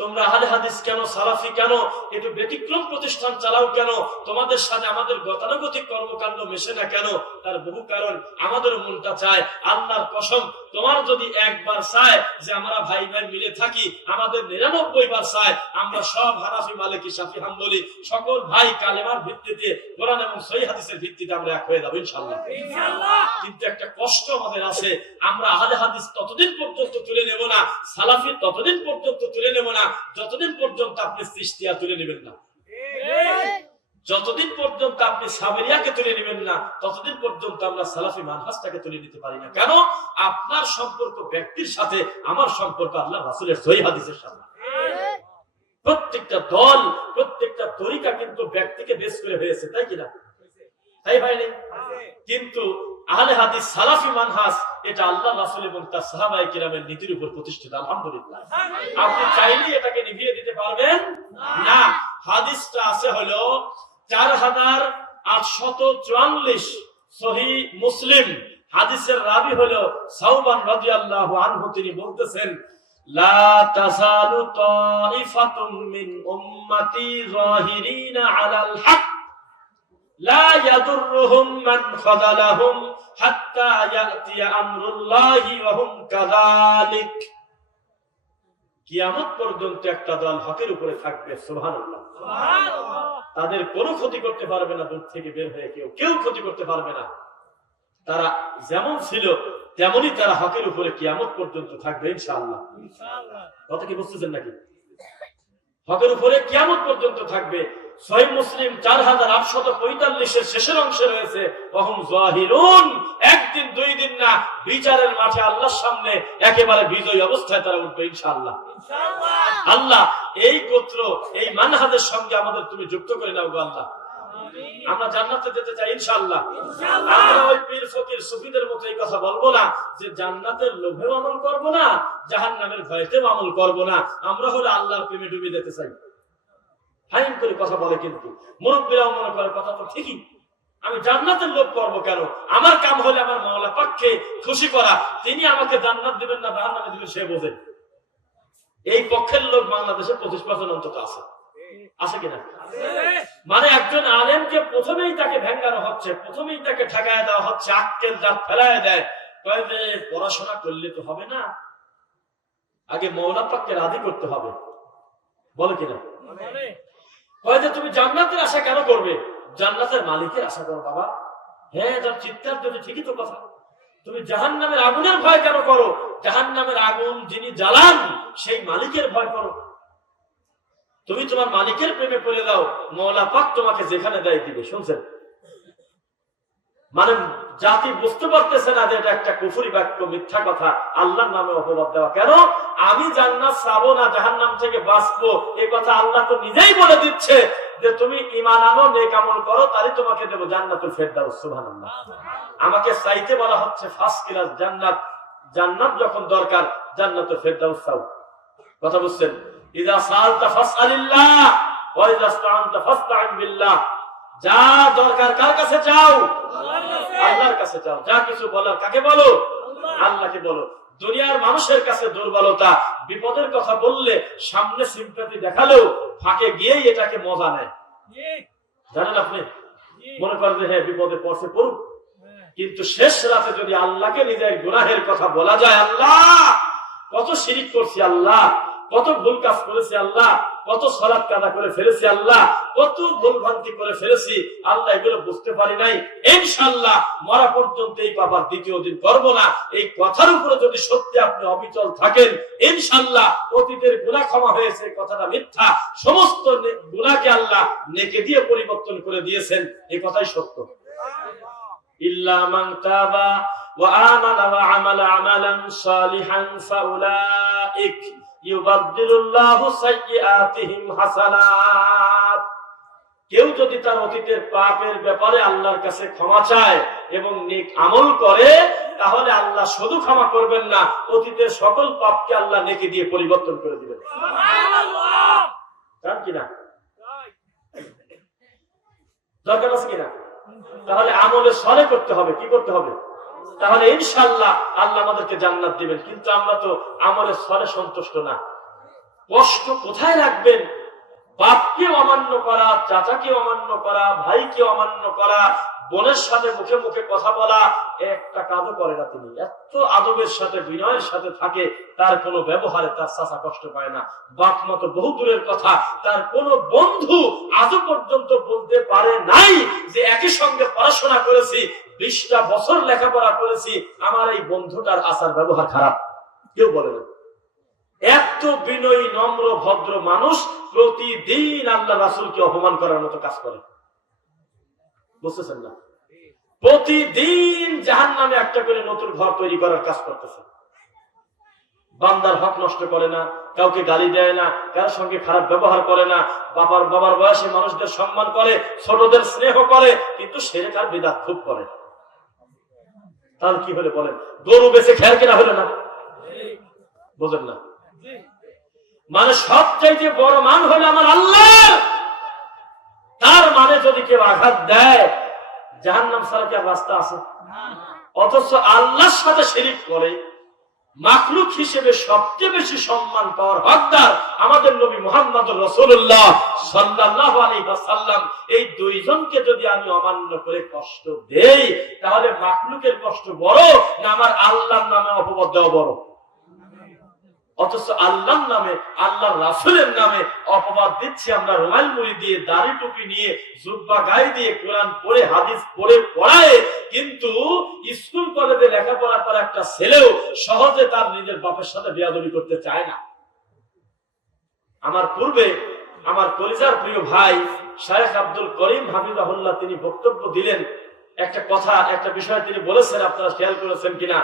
তোমরা আহলে হাদিস কেন, সালাফি কেন, একটু ব্যতিক্রম প্রতিষ্ঠান চালাও কেন? তোমাদের সাথে আমাদের গতানুগতিক কর্মকাণ্ড মেশে না কেন? তার বহু কারণ। আমাদের মনটা চায়, আল্লাহর কসম, তোমার যদি একবার চায় যে আমরা ভাই ভাই মিলে থাকি, আমাদের 99 বার চায় আমরা সব হানাফি, মালিকি, শাফি, হাম্বলি সকল ভাই কালেমার ভিত্তিতে, কোরআন এবং সহিহ হাদিসের ভিত্তিতে আমরা এক হয়ে যাব ইনশাআল্লাহ। কিন্তু একটা কষ্ট আমাদের আছে, আমরা আহলে হাদিস ততদিন পর্যন্ত তুলে নেব না, সালাফি ততদিন পর্যন্ত তুলে নেব না যতদিন পর্যন্ত আপনি চিশতিয়া তুলে নেবেন না, যতদিন পর্যন্ত আপনি সাবেরিয়াকে তুলে নেবেন না, ততদিন পর্যন্ত আমরা সালাফি মানহাজটাকে তুলে নিতে পারি না। কেন? আপনার সম্পর্ক ব্যক্তির সাথে, আমার সম্পর্ক আল্লাহ রাসূলের সহিহ হাদিসের সাথে। প্রত্যেকটা দল, প্রত্যেকটা তরিকা কিন্তু ব্যক্তিকে বেস করে হয়েছে, তাই কিনা? তাই ভাই নেই? কিন্তু আহলে হাদিস সালাফি মানহাজ এটা আল্লাহ রাসূল এবং তার সাহাবায়ে কিরামের নীতির উপর প্রতিষ্ঠিত। আলহামদুলিল্লাহ। আপনি চাইলে এটাকে নিভিয়ে দিতে পারবেন না। হাদিসটা আছে হলো 4844 সহিহ মুসলিম। হাদিসের রাবি হলো সাওবান রাদিয়াল্লাহু আনহু। তিনি বলতেছেন লা তাযালু তাইফাতুম মিন উম্মতি যাহিরিনা আলাল হক লা ইয়াদুররুহুম মান খাযালাহুম হাত্তা ইয়াতিয়া আমরুল্লাহি ওয়া হুম কাযালিক। কিয়ামত পর্যন্ত একটা দল হকের উপরে থাকবে, সুবহানাল্লাহ, সুবহানাল্লাহ। তাদের কোনো ক্ষতি করতে পারবে না, দূর থেকে বের হয়ে কেউ ক্ষতি করতে পারবে না। তারা যেমন ছিল তেমনি তারা হকের উপরে কিয়ামত পর্যন্ত থাকবে ইনশাআল্লাহ। ইনশাআল্লাহ। কথা কি বুঝতেছেন নাকি? হকের উপরে কিয়ামত পর্যন্ত থাকবে। সহিহ মুসলিম 4845 এর শেষের অংশে রয়েছে ওয়াহুম যাহিরুন। একদিন দুই দিন না, বিচারের মাঠে আল্লাহর সামনে একেবারে বিজয়ী অবস্থায় তারা উঠবে ইনশাআল্লাহ। ইনশাআল্লাহ। আল্লাহ এই গোত্র, এই মানহাজের সঙ্গে আমাদের তুমি যুক্ত করে নাও গো আল্লাহ। আমরা জান্নাতে যেতে চাই ইনশাআল্লাহ। আমরা ওই পীর ফকির সুফিদের মতো এই কথা বলবো না যে জান্নাতের লোভেও আমল করব না, জাহান্নামের ভয়েতেও আমল করব না। আমরা হলো আল্লাহর প্রেমে ডুবে যেতে চাই। ফাইন করে কথা বলে, কিন্তু মুরব্বিরাও মনে করে কথা তো ঠিকই, আমি জান্নাতের লোভ করব কেন? আমার কাম হলে আমার মাওলা পাককে খুশি করা, তিনি আমাকে জান্নাত দিবেন না জাহান্নামে দিবেন সে বোঝে। এই পক্ষের লোক বাংলাদেশে 25% অন্তত আছে, আছে কিনা? মানে একজন আলেমকে প্রথমেই তাকে ভেঙ্গানো হচ্ছে, প্রথমেই তাকে ঠেকায় দেওয়া হচ্ছে, আক্কেল দাঁত ফেলায় দেয়, কয় যে পড়াশোনা করলে তো হবে না, আগে মাওলা পাককে রাজি করতে হবে, বলে কিনা? কয় যে তুমি জান্নাতের আশা কেন করবে? জান্নাতের মালিকের আশা করো বাবা। হ্যাঁ, যার চিৎকার যদি ঠিকই তো কথা, তুমি জাহান্নামের আগুনের ভয় কেন করো? জাহান্নামের আগুন যিনি জ্বালান সেই মালিকের ভয় করো। তুমি তোমার মালিকের প্রেমে পড়ে দাও, মওলা পাক তোমাকে যেখানে দেয় দিবে। শুনছেন? মানে জাতি বুঝতে পারতেছে না যে এটা একটা কুফরি বাক্য, মিথ্যা কথা, আল্লাহর নামে অপবাদ দেওয়া। কেন? আমি জান্নাত চাবো না, জাহান্নাম থেকে বাঁচবো, এই কথা আল্লাহ তো নিজেই বলে দিচ্ছে যে তুমি ঈমান আনো, নেক আমল করো, তারই তোমাকে দেব জান্নাতুল ফেরদাউস। সুবহানাল্লাহ। আমাকে চাইতে বলা হচ্ছে ফার্স্ট ক্লাস জান্নাত। জান্নাত যখন দরকার, জান্নাতুল ফেরদাউস চাও। কথা বুঝছেন? ইযা সাআলতা ফাসআলিল্লাহ ওয়া ইযা ইসতাআনতা ফাসতাইন বিল্লাহ। যা দরকার কার কাছে চাও? আল্লাহর কাছে চাও। যা কিছু বলার কাকে বলো? আল্লাহকে বলো। দুনিয়ার মানুষের কাছে দুর্বলতা, বিপদের কথা বললে সামনে সিম্পাথি দেখালেও ফাঁকে গিয়েই এটাকে মজা নেয়। জানেন আপনি? মনে করেন যে হ্যাঁ বিপদে পড়ছে পড়ুক, কিন্তু শেষ রাতে যদি আল্লাহকে নিজের গুনাহের কথা বলা যায়, আল্লাহ কত শিরিক করছি, আল্লাহ কত ভুল কাজ করেছি, আল্লাহ কত সালাত কাদা করে ফেলেছি, আল্লাহ কত ভুল ভ্রান্তি করে ফেলেছি, আল্লাহ এগুলো বুঝতে পারি নাই, ইনশাআল্লাহ মরা পর্যন্ত এই পাপ আর দ্বিতীয় দিন করব না, এই কথার উপরে যদি সত্যি আপনি অবিচল থাকেন, ইনশাআল্লাহ অতীতের গুনাহ ক্ষমা হয়েছে, কথাটা মিথ্যা, সমস্ত গুনাহকে আল্লাহ নেকি দিয়ে পরিবর্তন করে দিয়েছেন, এই কথাই সত্য। ইল্লা মান তাবা ওয়া আমানা ওয়া আমালা আমালান সালিহান ফাউলাইক ইউবাদদিলুল্লাহু সাইয়্যাতিহিম হাসানাত। কেউ যদি তার অতীতের পাপের ব্যাপারে আল্লাহর কাছে ক্ষমা চায় এবং নেক আমল করে, তাহলে আল্লাহ শুধু ক্ষমা করবেন না, অতীতের সকল পাপকে আল্লাহ নেকি দিয়ে পরিবর্তন করে দিবেন। সুবহানাল্লাহ। জান কিনা? দরকার আছে কিনা? তাহলে আমলে সলে করতে হবে। কি করতে হবে? তাহলে ইনশাআল্লাহ আল্লাহ আমাদেরকে জান্নাত দিবেন। কিন্তু আমরা তো আমলে সলে সন্তুষ্ট না। কষ্ট কোথায় রাখবেন? বাপকে অমান্য করা, চাচাকে অমান্য করা, ভাইকে অমান্য করা, বোনের সাথে মুখে মুখে কথা বলা, একটা কাজও করে না তিনি। এত আদবের সাথে বিনয়ের সাথে থাকে, তার কোনো ব্যবহারে তার চাচা কষ্ট পায় না। বাপ মা তো বহু দূরের কথা, তার কোন বন্ধু আজও পর্যন্ত বলতে পারে নাই যে একই সঙ্গে পড়াশোনা করেছি, 20টা বছর লেখাপড়া করেছি, আমার এই বন্ধুটার আচার ব্যবহার খারাপ, কেউ বলে না। এত বিনয়ী নম্র ভদ্র মানুষ প্রতিদিন আল্লাহ রাসূলকে অপমান করার মতো কাজ করে। বুঝতেছেন না? প্রতিদিন জাহান্নামে একটা করে নতুন ঘর তৈরি করার কাজ করতেছে। বান্দার হক নষ্ট করে না, কাউকে গালি দেয় না, কারোর সঙ্গে খারাপ ব্যবহার করে না, বাবার বয়সে মানুষদের সম্মান করে, ছোটদের স্নেহ করে, কিন্তু শিরক আর বিদআত খুব করে। তাহলে কি হলে বলেন? গরু বেচে খেয়াল কেনা হলো না? বোঝেন না? মানে সবচাইতে বড় মান হলো আমার আল্লাহ। তার মানে যদি কেউ আঘাত দেয়, জাহান্নাম ছাড়া কি আর রাস্তা আছে? অথচ আল্লাহর সাথে শিরিক করে মাখলুক হিসেবে সবচেয়ে বেশি সম্মান পাওয়ার হকদার আমাদের নবী মুহাম্মদুর রাসূলুল্লাহ সাল্লাল্লাহু আলাইহি ওয়াসাল্লাম। এই দুইজনকে যদি আমি অমান্য করে কষ্ট দেই, তাহলে মাখলুকের কষ্ট বড় না আমার আল্লাহর নামে অপবাদ দেওয়া বড়? অথচ আল্লাহর নামে, আল্লাহর রাসূলের নামে অপবাদ দিচ্ছি আমরা, রুমাল মুড়ি দিয়ে, দাড়ি টুপি নিয়ে, জুব্বা গায়ে দিয়ে, কোরআন পড়ে, হাদিস পড়ে পড়ায়, কিন্তু স্কুল কলেজে লেখাপড়া করা একটা ছেলেও সহজে তার নিজের বাপের সাথে বেয়াদবি করতে চায় না। আমার পূর্বে আমার কলিজার প্রিয় ভাই শায়েখ আব্দুল করিম হাফিজাহুল্লাহ তিনি বক্তব্য দিলেন, একটা কথা, একটা বিষয় তিনি বলেছেন, আপনারা খেয়াল করেছেন কিনা?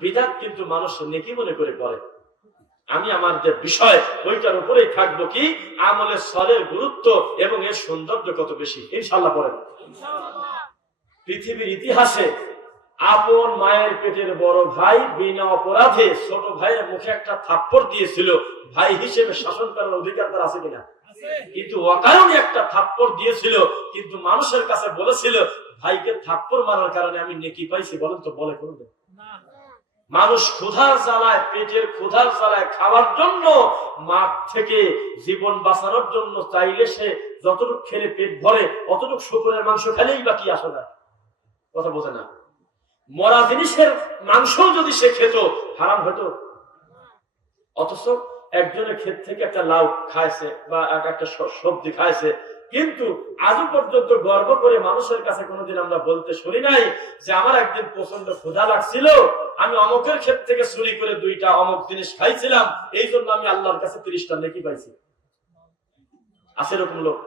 বিদআত কিন্তু মানুষ নেকি মনে করে করে। আমি আমার যে বিষয় ওইটার উপরেই থাকবো, কি আমলের সলের গুরুত্ব এবং এর সৌন্দর্য কত বেশি। ইনশাআল্লাহ বলেন। পৃথিবীর ইতিহাসে আপন মায়ের পেটের বড় ভাই বিনা অপরাধে ছোট ভাইয়ের মুখে একটা থাপ্পড় দিয়েছিল, ভাই হিসেবে শাসন করার অধিকার তার আছে কিনা? কিন্তু অকারণে একটা থাপ্পড় দিয়েছিল, কিন্তু মানুষের কাছে বলেছিল ভাইকে থাপ্পড় মারার কারণে আমি নেকি পাইছি। বলেন তো, বলে করবে? মানুষ ক্ষুধার জ্বালায়, পেটের ক্ষুধার জ্বালায় খাওয়ার জন্য, মাঠ থেকে জীবন বাঁচানোর জন্য চাইলে সে যতটুকু খেলে পেট ভরে, অতটুকু শুকরের মাংস খেলেই বাকি আসে না। কথা বোঝে না? মরা জিনিসের মাংস যদি সে খেত, হারাম হতো। অথচ একজনের ক্ষেত থেকে একটা লাউ খাইছে বা একটা সবজি খাইছে, কিন্তু আজও পর্যন্ত গর্ব করে মানুষের কাছে কোনোদিন আমরা বলতে শুনি নাই যে আমার একদিন প্রচন্ড ক্ষুধা লাগছিল, আমি অমকের ক্ষেত থেকে চুরি করে 2টা অমক জিনিস খাইছিলাম, এই জন্য আমি আল্লাহর কাছে 30টা নেকি পাইছি। আছে এরকম লোক?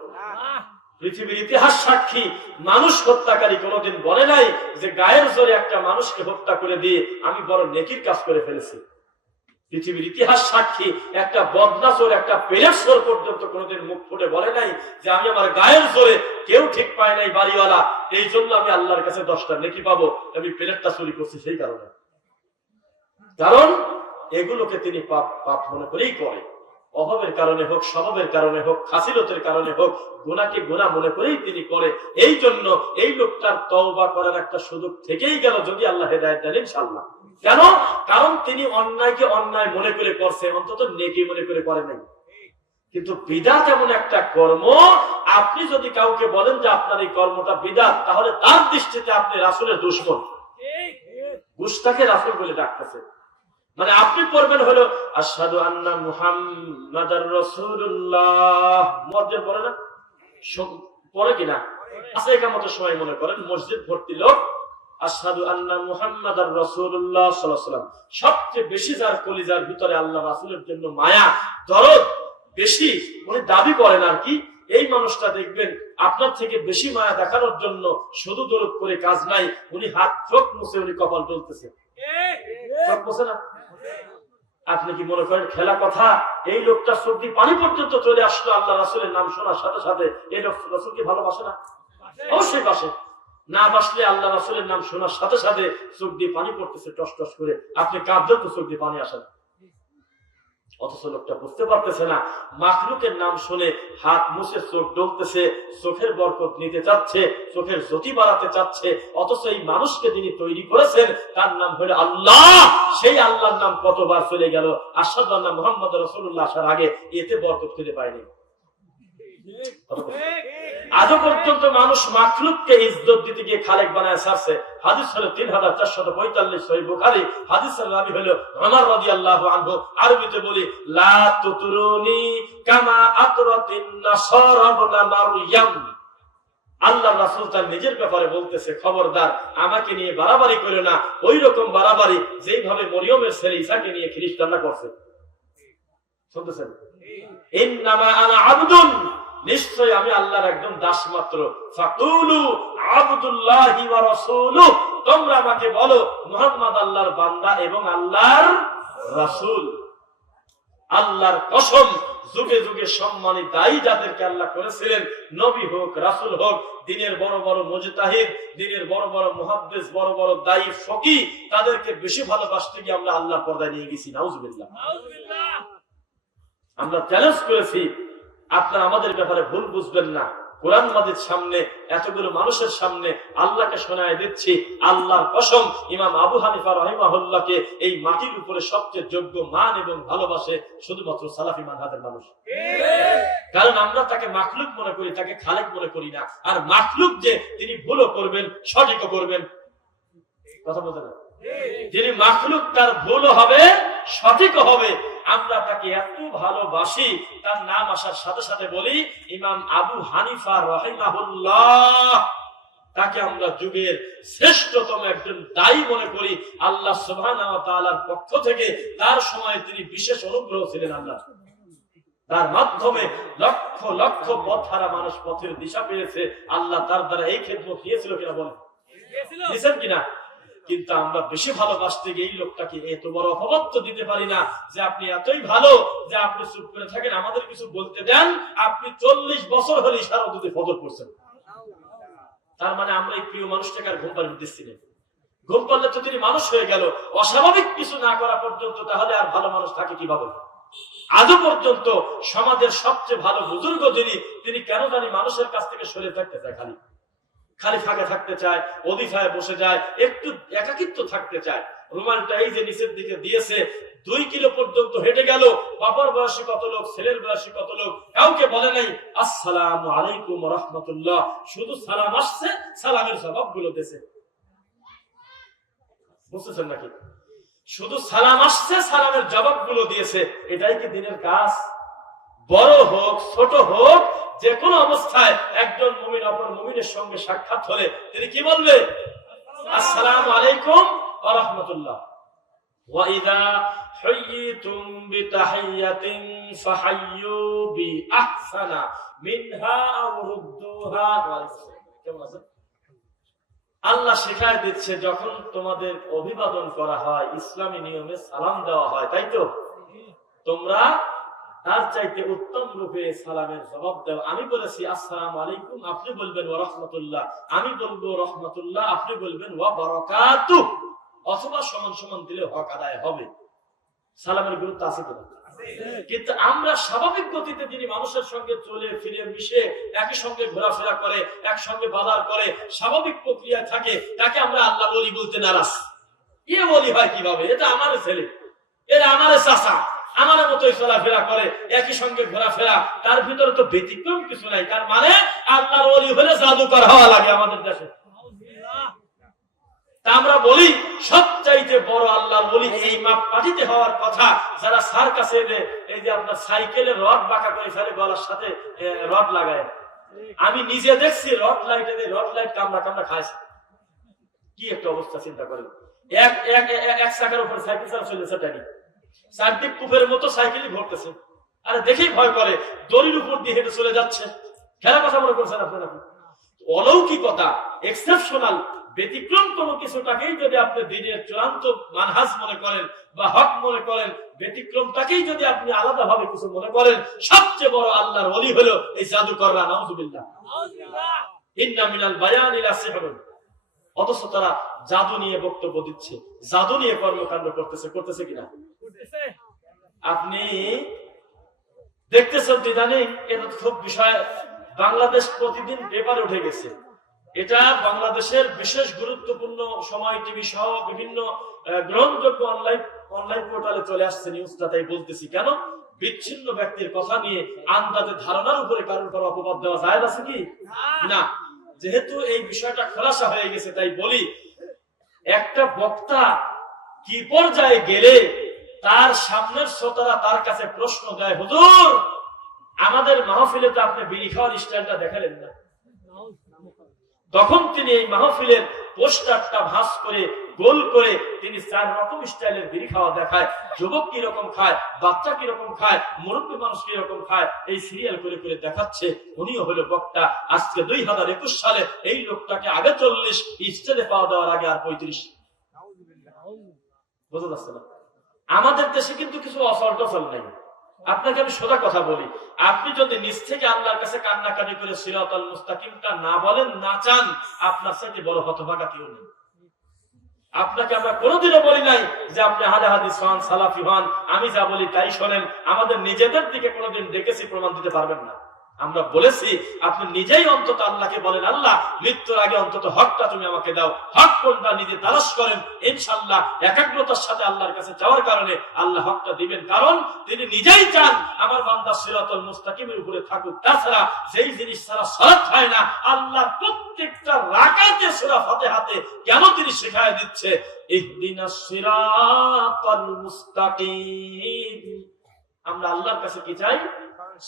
পৃথিবীর ইতিহাস সাক্ষী, মানুষ হত্যাকারী কোনোদিন বলে নাই যে গায়ের জোরে একটা মানুষকে হত্যা করে দিয়ে আমি বড় নেকির কাজ করে ফেলেছি। পৃথিবীর ইতিহাস সাক্ষী, একটা বদনাচোর, একটা পেরেছর পর্যন্ত কোনোদিন মুখ ফুটে বলে নাই যে আমি আমার গায়ের জোরে, কেউ ঠিক পায় নাই বাড়িওয়ালা, এই জন্য আমি আল্লাহর কাছে 10টা নেকি পাবো, আমি প্লেটটা চুরি করছি সেই কারণে। কারণ এগুলোকে তিনি পাপ পাপ মনে করেই করে। অভাবের কারণে হোক, স্বভাবের কারণে হোক, খাসিলতের কারণে হোক, গুনাহকে গুনাহ মনে করেই তিনি করে। এই জন্য এই লোকটার তওবা করার একটা সুযোগ থেকেই গেল, যদি আল্লাহ হেদায়েত দেন ইনশাআল্লাহ। কেন? কারণ তিনি অন্যায়কে অন্যায় মনে করে করছে, অন্তত নেকি মনে করে করে নাই। কিন্তু বিদআত এমন একটা কর্ম, আপনি যদি কাউকে বলেন যে আপনার এই কর্মটা বিদআত, তাহলে তার দৃষ্টিতে আপনি রাসূলের দুশমন। গুস্তাখে রাসূল বলে ডাকতেছে। মানে আপনি পড়বেন হলো আশহাদু আন্না মুহাম্মাদার রাসূলুল্লাহ, মুয়াজ্জিন পড়ে না? পড়ে কিনা? আচ্ছা, একামতের সময় মনে করেন মসজিদ ভর্তি লোক আশহাদু আন্না মুহাম্মাদার রাসূলুল্লাহ সাল্লাল্লাহু আলাইহি ওয়াসাল্লাম। সবচেয়ে বেশি যার কলিজার ভিতরে আল্লাহ রাসূলের জন্য মায়া, দরদ বেশি, উনি দাবি করেন আর কি, এই মানুষটা দেখবেন আপনার থেকে বেশি মায়া দেখানোর জন্য শুধু দরদ করে কাজ নাই, উনি হাত চোখ মুছে উনি কপাল তুলতেছে। চোখ মুছে না? আপনি কি মনে করেন খেলা কথা? এই লোকটা চোখ দিয়ে পানি পর্যন্ত চলে আসলো আল্লাহ রাসূলের নাম শোনার সাথে সাথে। এই লোক রাসূলকে ভালোবাসে না? অবশ্যই বাসে। না বাসলে আল্লাহ রাসূলের নাম শোনার সাথে সাথে চোখ দিয়ে পানি পড়তেছে টস টস করে, আপনি কাঁদলেও তো চোখ দিয়ে পানি আসে না। অথচ লোকটা বুঝতে পারতেছে না, মাখলুকের নাম শুনে হাত মুছে চোখ ডলতেছে, চোখের বরকত নিতে চাচ্ছে, চোখের জ্যোতি বাড়াতে চাচ্ছে, অথচ এই মানুষকে যিনি তৈরি করেছেন তার নাম হলো আল্লাহ। সেই আল্লাহর নাম কতবার চলে গেল, আশহাদু আন্না মুহাম্মাদুর রাসূলুল্লাহ আসার আগে এতে বরকত খুঁজে পায়নি। আজও পর্যন্ত মানুষ মাখলুককে ইজ্জত দিতে গিয়ে খালেক বানায় ছাড়ছে। হাদিস হলো 3445 সহিহ বুখারী, হাদিসের রাবী হলো ওমর রাদিয়াল্লাহু আনহু। আরবিতে বলি লা তুতরুনি কামা আতরাতিন নাসারা ইবনা মারইয়াম। আল্লাহর রাসূল তার নিজের ব্যাপারে বলতেছে, খবরদার আমাকে নিয়ে বাড়াবাড়ি করো না, ওই রকম বাড়াবাড়ি যেইভাবে মরিয়মের ছেলে ঈসাকে নিয়ে খ্রিস্টানরা করছে। শুনতেছেন? ইন্নামা আনা আবদুন, নিশ্চয় আমি আল্লাহর একদম দাস মাত্র। ফাকুলু আবদুল্লাহি ওয়া রাসূলুহু, তোমরা আমাকে বলো মুহাম্মদ আল্লাহর বান্দা এবং আল্লাহর রাসূল। আল্লাহর কসম, যুগে যুগে সম্মানিত দায়ী যাদেরকে আল্লাহ করেছিলেন, নবী হোক, রাসূল হোক, দিনের বড় বড় মুজতাহিদ, দিনের বড় বড় মুহাদ্দিস, বড় বড় দায়ী ফকিহ, তাদেরকে বেশি ভালোবাসতে গিয়ে আমরা আল্লাহর পর্দায় নিয়ে গেছি। নাউজুবিল্লাহ। আমরা চ্যালেঞ্জ করেছি, আপনারা আমাদের ব্যাপারে ভুল বুঝবেন না। কোরআন মাজিদ সামনে, এতগুলো মানুষের সামনে আল্লাহকে শোনায় দিচ্ছি, আল্লাহর কসম, ইমাম আবু হানিফা রাহিমাহুল্লাহকে এই মাটির উপরে সবচেয়ে যোগ্য মান এবং ভালোবাসে শুধুমাত্র সালাফি মাযহাবের মানুষ। কারণ আমরা তাকে মাখলুক মনে করি, তাকে খালেক মনে করি না। আর মাখলুক যে তিনি ভুলও করবেন, সঠিকও করবেন, কথা বলতে না, যিনি মাখলুক তার ভুলও হবে, সঠিকও হবে। আমরা তাকে এত ভালোবাসি, তার নাম আসার সাথে সাথে বলি ইমাম আবু হানিফা রাহিমাহুল্লাহ। তাকে আমরা যুগের শ্রেষ্ঠতম একজন দায়ী মনে করি। আল্লাহ সুবহানাহু ওয়া তাআলার পক্ষ থেকে তার সময় তিনি বিশেষ অনুগ্রহ ছিলেন। আল্লাহ তার মাধ্যমে লক্ষ লক্ষ পথহারা মানুষ পথের দিশা পেয়েছে। আল্লাহ তার দ্বারা এই খেদমত দিয়েছিল কিনা বলেন? দিয়েছেন কিনা? কিন্তু আমরা বেশি ভালোবাসতে গিয়ে এই লোকটাকে এত বড় অপবাদ্য দিতে পারি না যে আপনি এতই ভালো যে আপনি চুপ করে থাকেন, আমাদের কিছু বলতে দেন। আপনি 40 বছর হলে ইশারা দিতে ফজর করছেন, তার মানে আমরা এই প্রিয় মানুষটাকে আর ঘুম পাড়িয়ে দিচ্ছি না। ঘুম পাড়লে তো তিনি মানুষ হয়ে গেল, অস্বাভাবিক কিছু না করা পর্যন্ত, তাহলে আর ভালো মানুষ থাকে কিভাবে? আজও পর্যন্ত সমাজের সবচেয়ে ভালো বুজুর্গ তিনি কেন জানি মানুষের কাছ থেকে সরে থাকতে চায়, খালি ফাঁকা থাকতে চায়, ওদিফায় বসে যায়, একটু একাকিত্ব থাকতে চায়। রুমালটা এই যে নিচের দিকে দিয়েছে, 2 কিলো পর্যন্ত হেঁটে গেল। বাবার বয়সী কত লোক, ছেলের বয়সী কত লোক, কাউকে বলে নাই আসসালামু আলাইকুম ওয়া রাহমাতুল্লাহ, শুধু সালাম আসছে, সালামের জবাবগুলো দিয়েছে। বুঝতেছেন নাকি? শুধু সালাম আসছে, সালামের জবাবগুলো দিয়েছে, এটাই কি দিনের কাজ? বড় হোক ছোট হোক, যে কোনো অবস্থায় একজন মুমিন অপর মুমিনের সঙ্গে সাক্ষাৎ হলে তিনি কি বলবে? আসসালামু আলাইকুম ওয়া রাহমাতুল্লাহ। ওয়া ইযা হুয়িতুম বিতাহিয়াতিন ফাহাইয়ু বিআহসানা মিনহা আও রুদ্দুহা। কেমন আছে? আল্লাহ শিখায় দিচ্ছে, যখন তোমাদের অভিবাদন করা হয়, ইসলামী নিয়মে সালাম দেওয়া হয়, তাই তো? তোমরা তার চাইতে উত্তম রূপে সালামের জবাব দাও। আমি বলেছি আসসালামু আলাইকুম, আপনি বলবেন ওয়া রাহমাতুল্লাহ। আমি বলবো রাহমাতুল্লাহ, আপনি বলবেন ওয়া বারাকাতুহু। অথবা সমান সমান দিলে হক আদায় হবে। সালামের গুরুত্ব আছে কিনা? কিন্তু আমরা স্বাভাবিক গতিতে যিনি মানুষের সঙ্গে চলে ফিরে মিশে একই সঙ্গে ঘোরাফেরা করে, একসঙ্গে বাজার করে, স্বাভাবিক প্রক্রিয়ায় থাকে, তাকে আমরা আল্লাহ ওলি বলতে নারাজ। এ ওলি হয় কিভাবে? এটা আমার ছেলে, এরা আমার চাচা, আমার মতোই চলাফেরা করে, একই সঙ্গে ঘোরাফেরা, তার ভিতরে তো ব্যতিক্রম কিছু নাই। তার মানে আল্লাহর ওলি হলে জাদুকর হওয়া লাগে আমাদের দেশে। তা আমরা বলি সবচাইতে বড় আল্লাহর ওলি এই মাপকাঠিতে হওয়ার কথা, যারা সার্কাসে এই যে আপনার সাইকেলের রড বাঁকা করে ফেলে, গলার সাথে রড লাগায়। আমি নিজে দেখছি রড লাইট কামড়া কামড়া খাইছে। কি একটা অবস্থা চিন্তা করেন। এক চাকার উপরে সাইকেল চলেছে, চারদিক কূপের মতো সাইকেলই ঘুরতেছে। আরে দেখেই ভয় করে, দড়ির উপর দিয়ে হেঁটে চলে যাচ্ছে। খেলা কথা মনে করছেন আপনারা? অলৌকিকতা, এক্সেপশনাল, ব্যতিক্রম কোন কিছুটাকেই যদি আপনি দিনের চূড়ান্ত মানহাজ মনে করেন বা হক মনে করেন, ব্যতিক্রমটাকেই যদি আপনি আলাদা ভাবে কিছু মনে করেন, সবচেয়ে বড় আল্লাহর ওলি হলো এই জাদুকররা। নাউযুবিল্লাহ। ইন্না মিনাল বায়ানি লাসিহরুন। অথচ তারা জাদু নিয়ে বক্তব্য দিচ্ছে, জাদু নিয়ে কর্মকাণ্ড করতেছে কিনা? আপনি দেখতেছেন কি জানেন? এটা খুব বিষয়, বাংলাদেশ প্রতিদিন পেপারে উঠে গেছে। এটা বাংলাদেশের বিশেষ গুরুত্বপূর্ণ সময় টিভি সহ বিভিন্ন গ্রহণযোগ্য অনলাইন পোর্টালে চলে আসছে নিউজটা। তাই বলতেছি, কেন বিচ্ছিন্ন ব্যক্তির কথা নিয়ে আন্দাজে ধারণার উপরে কারোর উপর অপবাদ দেওয়া যায় আছে কি না? যেহেতু এই বিষয়টা খোলাসা হয়ে গেছে, তাই বলি, একটা বক্তা কি পর্যায়ে গেলে তার সামনের শ্রোতারা তার কাছে প্রশ্ন দেয়, হুজুর আমাদের মাহফিলে তো আপনি বিড়ি খাওয়ার স্টাইলটা দেখালেন না। তখন তিনি এই মাহফিলের পোস্টারটা ভাঁজ করে গোল করে তিনি 4 রকম স্টাইলের বিড়ি খাওয়া দেখায়। যুবক কিরকম খায়, বাচ্চা কিরকম খায়, মুরব্বী মানুষ কিরকম খায়, এই সিরিয়াল করে করে দেখাচ্ছে। উনিও হলো বক্তা। আজকে 2021 সালে এই লোকটাকে আগে 40, স্টেজে পাওয়া দেওয়ার আগে আর 35। বোঝা যাচ্ছে না? আমাদের দেশে কিন্তু কিছু অসল টসল নাই। আপনাকে আমি সোজা কথা বলি, আপনি যদি নিজ থেকে আল্লাহর কাছে কান্নাকাটি করে সিরাতাল মুস্তাকিমটা না বলেন, না চান, আপনার সাথে বড় হতভাগা কেউ নেই। আপনাকে আমরা কোনোদিনও বলি নাই যে আপনি আহলে হাদিস হন, সালাফি হন, আমি যা বলি তাই শোনেন। আমাদের নিজেদের দিকে কোনোদিন দেখেছি প্রমাণ দিতে পারবেন না। আমরা বলেছি আপনি নিজেই অন্তত আল্লাহকে বলেন, আল্লাহ মৃত্যুর আগে অন্তত হকটা তুমি আমাকে দাও। হক কোনটা নিজে তালাশ করেন, ইনশাআল্লাহ একাগ্রতার সাথে আল্লাহর কাছে যাওয়ার কারণে আল্লাহ হকটা দিবেন। কারণ তিনি নিজেই চান আমার বান্দা সিরাতুল মুস্তাকিমের উপরে থাকুক। তাছাড়া যেই জিনিস ছাড়া সালাত হয় না, আল্লাহ প্রত্যেকটা রাকাতে সূরা ফাতিহাতে কেন তিনি শেখায় দিচ্ছে, ইহদিনাস সিরাতাল মুস্তাকিম। আমরা আল্লাহর কাছে কি চাই?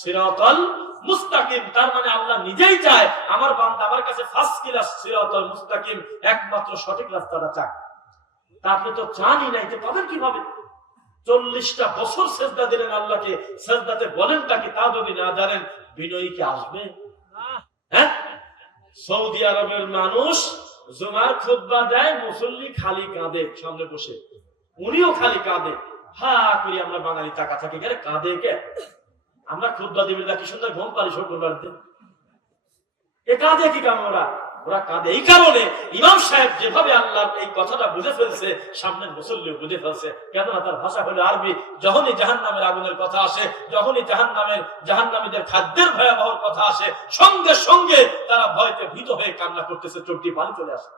সিরাতাল মুস্তাকিম। তার মানে আল্লাহ নিজেই চায় আমার বান্দা আমার কাছে ফার্স্ট ক্লাস সিরাতাল মুস্তাকিম, একমাত্র সঠিক রাস্তাটা চায়। তা আপনি তো চানই নাই, তো পাবেন কিভাবে? 40টা বছর সেজদা দিলেন আল্লাহকে, সেজদাতে বলেনটা কি তা যদি না জানেন, বিনয়ী কি আসবে? হ্যাঁ, সৌদি আরবের মানুষ জুমার খুতবা দেয়, মুসল্লি খালি কাঁদে সামনে বসে, উনিও খালি কাঁদে। হা করি আমরা বাঙালি টাকা থাকি গেলে কাঁদে কে? আমরা খুতবা দিবি কি সুন্দর ঘুম পারি শুক্রবার দিন, এ কাঁদে কি কারণ? ওরা কাঁদে এই কারণে ইমাম সাহেব যেভাবে আল্লাহ এই কথাটা বুঝে ফেলছে, সামনের মুসল্লিও বুঝে ফেলছে। কেননা তার ভাষা হলো আরবি। যখনই জাহান্নামের আগুনের কথা আসে, যখনই জাহান্নামীদের খাদ্যের ভয়াবহর কথা আসে, সঙ্গে সঙ্গে তারা ভয়তে ভীত হয়ে কান্না করতেছে, চোখ দিয়ে পানি চলে আসে।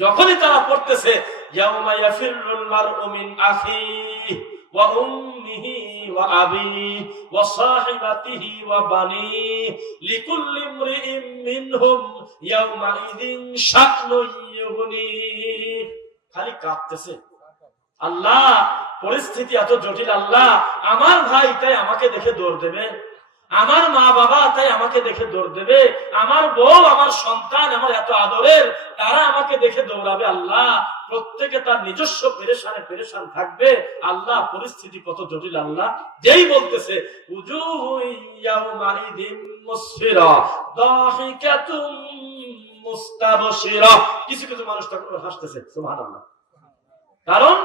যখনই তারা পড়তেছে ইয়াউমা ইয়াফিরুল মারউ মিন আখিহি ওয়া উম্মিহি ওয়া আবিহি ওয়া সাহিবাতিহি ওয়া বানিহি লিকুল্লি ইমরিইন মিনহুম ইয়াউমা ইযিন শা'নুন ইউগনি। খালি কাঁদতেছে আল্লাহ পরিস্থিতি এত জটিল, আল্লাহ আমার ভাই তাই আমাকে দেখে দৌড় দেবে, আমার মা বাবা তাই আমাকে দেখে দৌড় দেবে, আমার বউ আমার সন্তান আমার এত আদরের তারা আমাকে দেখে দৌড়াবে, আল্লাহ প্রত্যেকে তার নিজস্ব পেরেশান থাকবে, আল্লাহ পরিস্থিতি কত জটিল। আল্লাহ যেই বলতেছে কিছু কিছু মানুষ তখন হাসতেছে সুবহানাল্লাহ, কারণ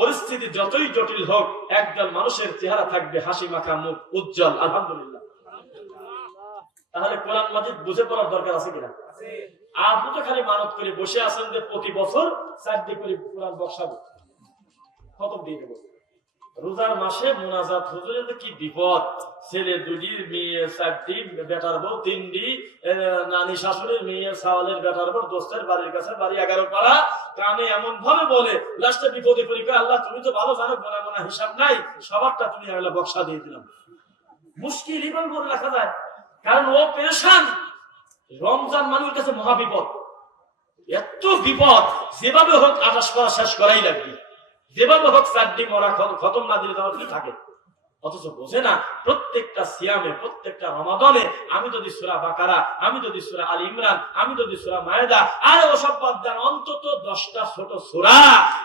পরিস্থিতি যতই জটিল হোক একদল মানুষের চেহারা থাকবে হাসি মাখা মুখ উজ্জ্বল, আলহামদুলিল্লাহ। তাহলে কোরআন মাজিদ বুঝে পড়ার দরকার আছে কিনা? আপনি তো খালি মানত করে বসে আছেন যে প্রতি বছর 4টি করে কোরআন বসাবো, খতম দিয়ে দেবো। রোজার মাসে মুনাজাত হুজুরের কি বিপদ, ছেলে 2টি, মেয়ে 4টি, বেটার বউ 3টি, নানি শাশুড়ির মেয়ে সাওয়ালের বেটার বউ দোস্তের বাড়ির কাছে বাড়ি 11 পাড়া, কানে এমন ভাবে বলে লাস্টে বিপদে পড়ি, আল্লাহ তুমি তো ভালো জানো গোনা গোনা হিসাব নাই, সবারটা তুমি আল্লাহ বক্সা দিয়ে দিলাম। মুশকিল ইমান করে রাখা যায়, কারণ ও পেরেশান। রমজান মানুষের কাছে মহাবিপদ, এত বিপদ যেভাবে হোক 28 পারা শেষ করাই লাগবে, যেভাবে হোক 4টি মরা খতম না দিলে তোমার কি থাকে। অথচ বোঝে না প্রত্যেকটা সিয়ামে প্রত্যেকটা রমাদানে আমি যদি সূরা বাকারা, আমি যদি সূরা আল ইমরান, আমি যদি সূরা মায়েদা আর ওসব বাদ দেন অন্তত 10টা ছোট সূরা,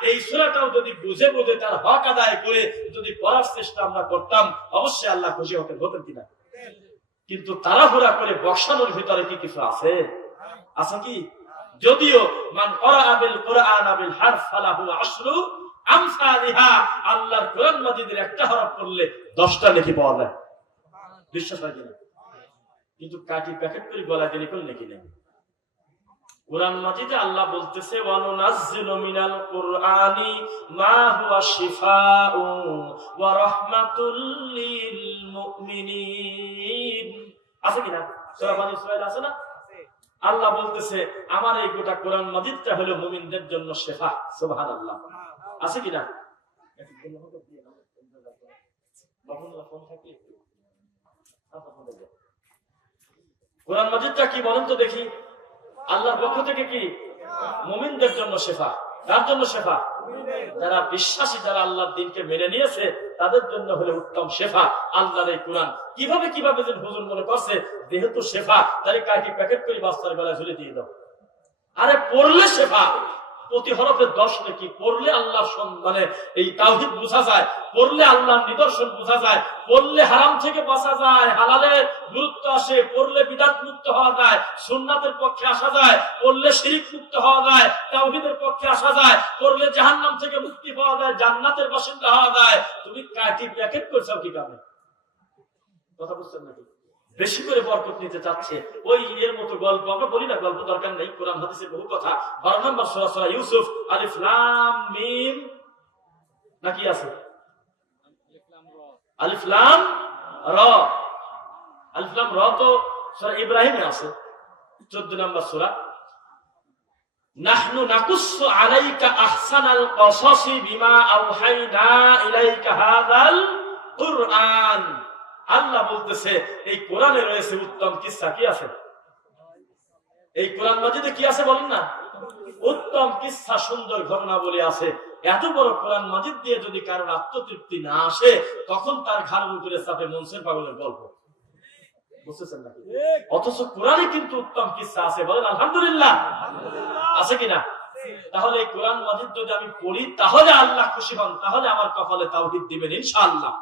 এই সূরাটাও যদি বুঝে বুঝে তার হক আদায় করে যদি পড়ার চেষ্টা আমরা করতাম অবশ্যই আল্লাহ খুশি হতেন কিনা। কিন্তু তাড়াহুড়া করে বসানোর ভিতরে কি কিছু আছে? আছে কি? যদিও মান ক্বারাআ বিল কুরআন বিল হারফ ফালাহু আশরু আমসালিহা, আল্লাহর কোরআন মাজিদের একটা হরফ পড়লে 10টা নেকি পাওয়া যায়, বিশ্বাস হয় কিনা? কিন্তু কাটি প্যাকেট করে গলা দিলে কোন নেকি নেই। কোরআন মাজিদে আল্লাহ বলতেছে ওয়ানুনাজ্জিলু মিনাল কুরআনি মা হুয়া শিফাউ ওয়া রাহমাতুল লিল মুমিনিন, আছে কিনা? সূরা বানী ইসরাঈল আছে না? আল্লাহ বলতেছে আমার এই গোটা কোরআন মাজিদটা হলো মুমিনদের জন্য শিফা, সুবহানাল্লাহ, আছে কিনা? কোরআন মাজিদটা কি বলেন তো দেখি? আল্লাহর পক্ষ থেকে কি? মুমিনদের জন্য শেফা। তার জন্য শেফা যারা বিশ্বাসী, যারা আল্লাহর দ্বীনকে মেনে নিয়েছে তাদের জন্য হলো উত্তম শেফা আল্লাহর এই কোরআন। কিভাবে যে হুজুর মনে করছে যেহেতু শেফা তাই কাটি প্যাকেট করে বাচ্চার গলায় ঝুলে দিয়ে দাও। আরে পড়লে শেফা, প্রতি হরফে 10 নেকি, পড়লে আল্লাহর মানে এই তাওহীদ বোঝা যায়, পড়লে আল্লাহর নিদর্শন বোঝা যায়, পড়লে হারাম থেকে বাঁচা যায়, হালালের গুরুত্ব আসে, পড়লে বিদআত মুক্ত হওয়া যায়, সুন্নাতের পক্ষে আসা যায়, পড়লে শিরক মুক্ত হওয়া যায়, তাওহীদের পক্ষে আসা যায়, পড়লে জাহান্নাম থেকে মুক্তি পাওয়া যায়, জান্নাতের বাসিন্দা হওয়া যায়। তুমি কাটি প্যাকেট করছো কি কারণে? কথা বুঝছেন নাকি? বেশি করে বরকত নিতে চাচ্ছে ওই এর মতো গল্প আমরা বলি না, গল্প দরকার নেই, কোরআন হাদিসের বহু কথা। 12 নম্বর সূরা সূরা ইউসুফ, আলিফ লাম মিম নাকি আছে? আলিফ লাম র, আলিফ লাম র তো সূরা ইব্রাহিমে আছে, 14 নম্বর সূরা। নাহনু নাকুসসু আলাইকা আহসানাল কসাসি বিমা আওহাইনা ইলাইকা হাযাল কুরআন। আল্লাহ বলতেছে এই কোরআনে রয়েছে উত্তম কিসসা। কি আছে এই কোরআন মাজিদে? কি আছে বলেন না? উত্তম কিসসা, সুন্দর ঘটনাবলী আছে। এত বড় কোরআন মাজিদ দিয়ে যদি কারোর আত্মতৃপ্তি না আসে তখন তার ঘাড়ের উপরে চাপে মনসুর পাগলের গল্প, বুঝতেছেন নাকি? অথচ কোরআনে কিন্তু উত্তম কিসসা আছে, বলেন আলহামদুলিল্লাহ, আছে কিনা? তাহলে এই কোরআন মাজিদ যদি আমি পড়ি তাহলে আল্লাহ খুশি হন, তাহলে আমার কপালে তাওহীদ দিবেন ইনশাআল্লাহ।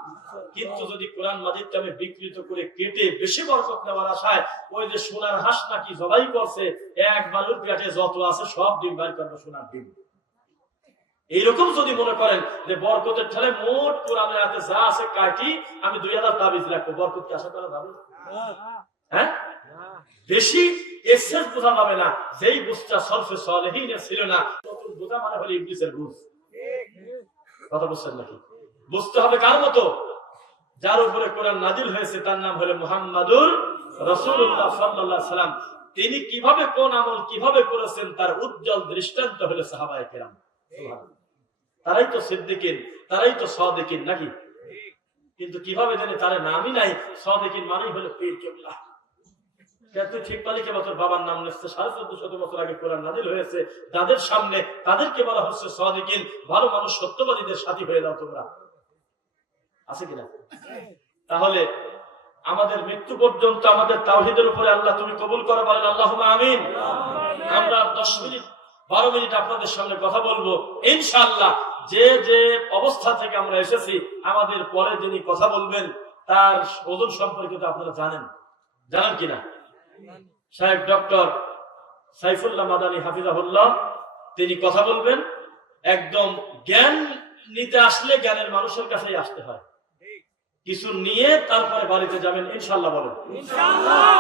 কিন্তু যদি কোরআন মাজিদকে আমি বিকৃত করে কেটে বেশি বরকত নেওয়ার আশায় ওই যে সোনার হাঁস নাকি জবাই করছে, এক বালুর পেটে যত আছে সব ডিম বাইর করবো, সোনার ডিম, এইরকম যদি মনে করেন যে বরকতের ঠেলে মোট কোরআনের হাতে যা আছে কাটি আমি 2000 তাবিজ রাখবো, বরকত কি আশা করা যাবে? হ্যাঁ, বেশি এক্সেস বোঝা যাবে না। যেই বুঝটা সলফে সালেহিনের ছিল না, নতুন বোঝা মানে হলো ইবলিসের বুঝ। কথা বুঝছেন নাকি? বুঝতে হবে কার মতো? যার উপরে কোরআন নাজিল হয়েছে তার নাম হলো মুহাম্মাদুর রাসূলুল্লাহ সাল্লাল্লাহু আলাইহি সাল্লাম। তিনি কিভাবে কোন আমল কিভাবে করেছেন তার উজ্জ্বল দৃষ্টান্ত হলো সাহাবায়ে কেরাম। তারাই তো সিদ্দিকিন, তারাই তো সাদিকিন নাকি? কিন্তু কিভাবে জানি তার নামই নাই। সাদিকিন মানেই হলো পীর কিবলা, তুই ঠিক পালি কেবল তোর বাবার নাম নিচ্ছে 1450 বছর আগে কোরআন নাযিল হয়েছে, তাদের সামনে তাদেরকে বলা হচ্ছে সাদিকিন, ভালো মানুষ সত্যবাদীদের সাথী হয়ে যাও তোমরা। আছে কিনা? তাহলে আমাদের মৃত্যু পর্যন্ত আমাদের তাওহীদের উপরে আল্লাহ তুমি কবুল করো, বলেন আল্লাহুম্মা আমিন। আমরা 10 মিনিট 12 মিনিট আপনাদের সামনে কথা বলবো ইনশাআল্লাহ। যে যে অবস্থা থেকে আমরা এসেছি, আমাদের পরে যিনি কথা বলবেন তার ওজন সম্পর্কে তো আপনারা জানেন কিনা? সাহেব ডক্টর সাইফুল্লাহ মাদানী হাফিজাহুল্লাহ, তিনি কথা বলবেন। একদম জ্ঞান নিতে আসলে জ্ঞানের মানুষের কাছেই আসতে হয়, কিছু নিয়ে তারপরে বাড়িতে যাবেন ইনশাআল্লাহ, বলেন ইনশাআল্লাহ।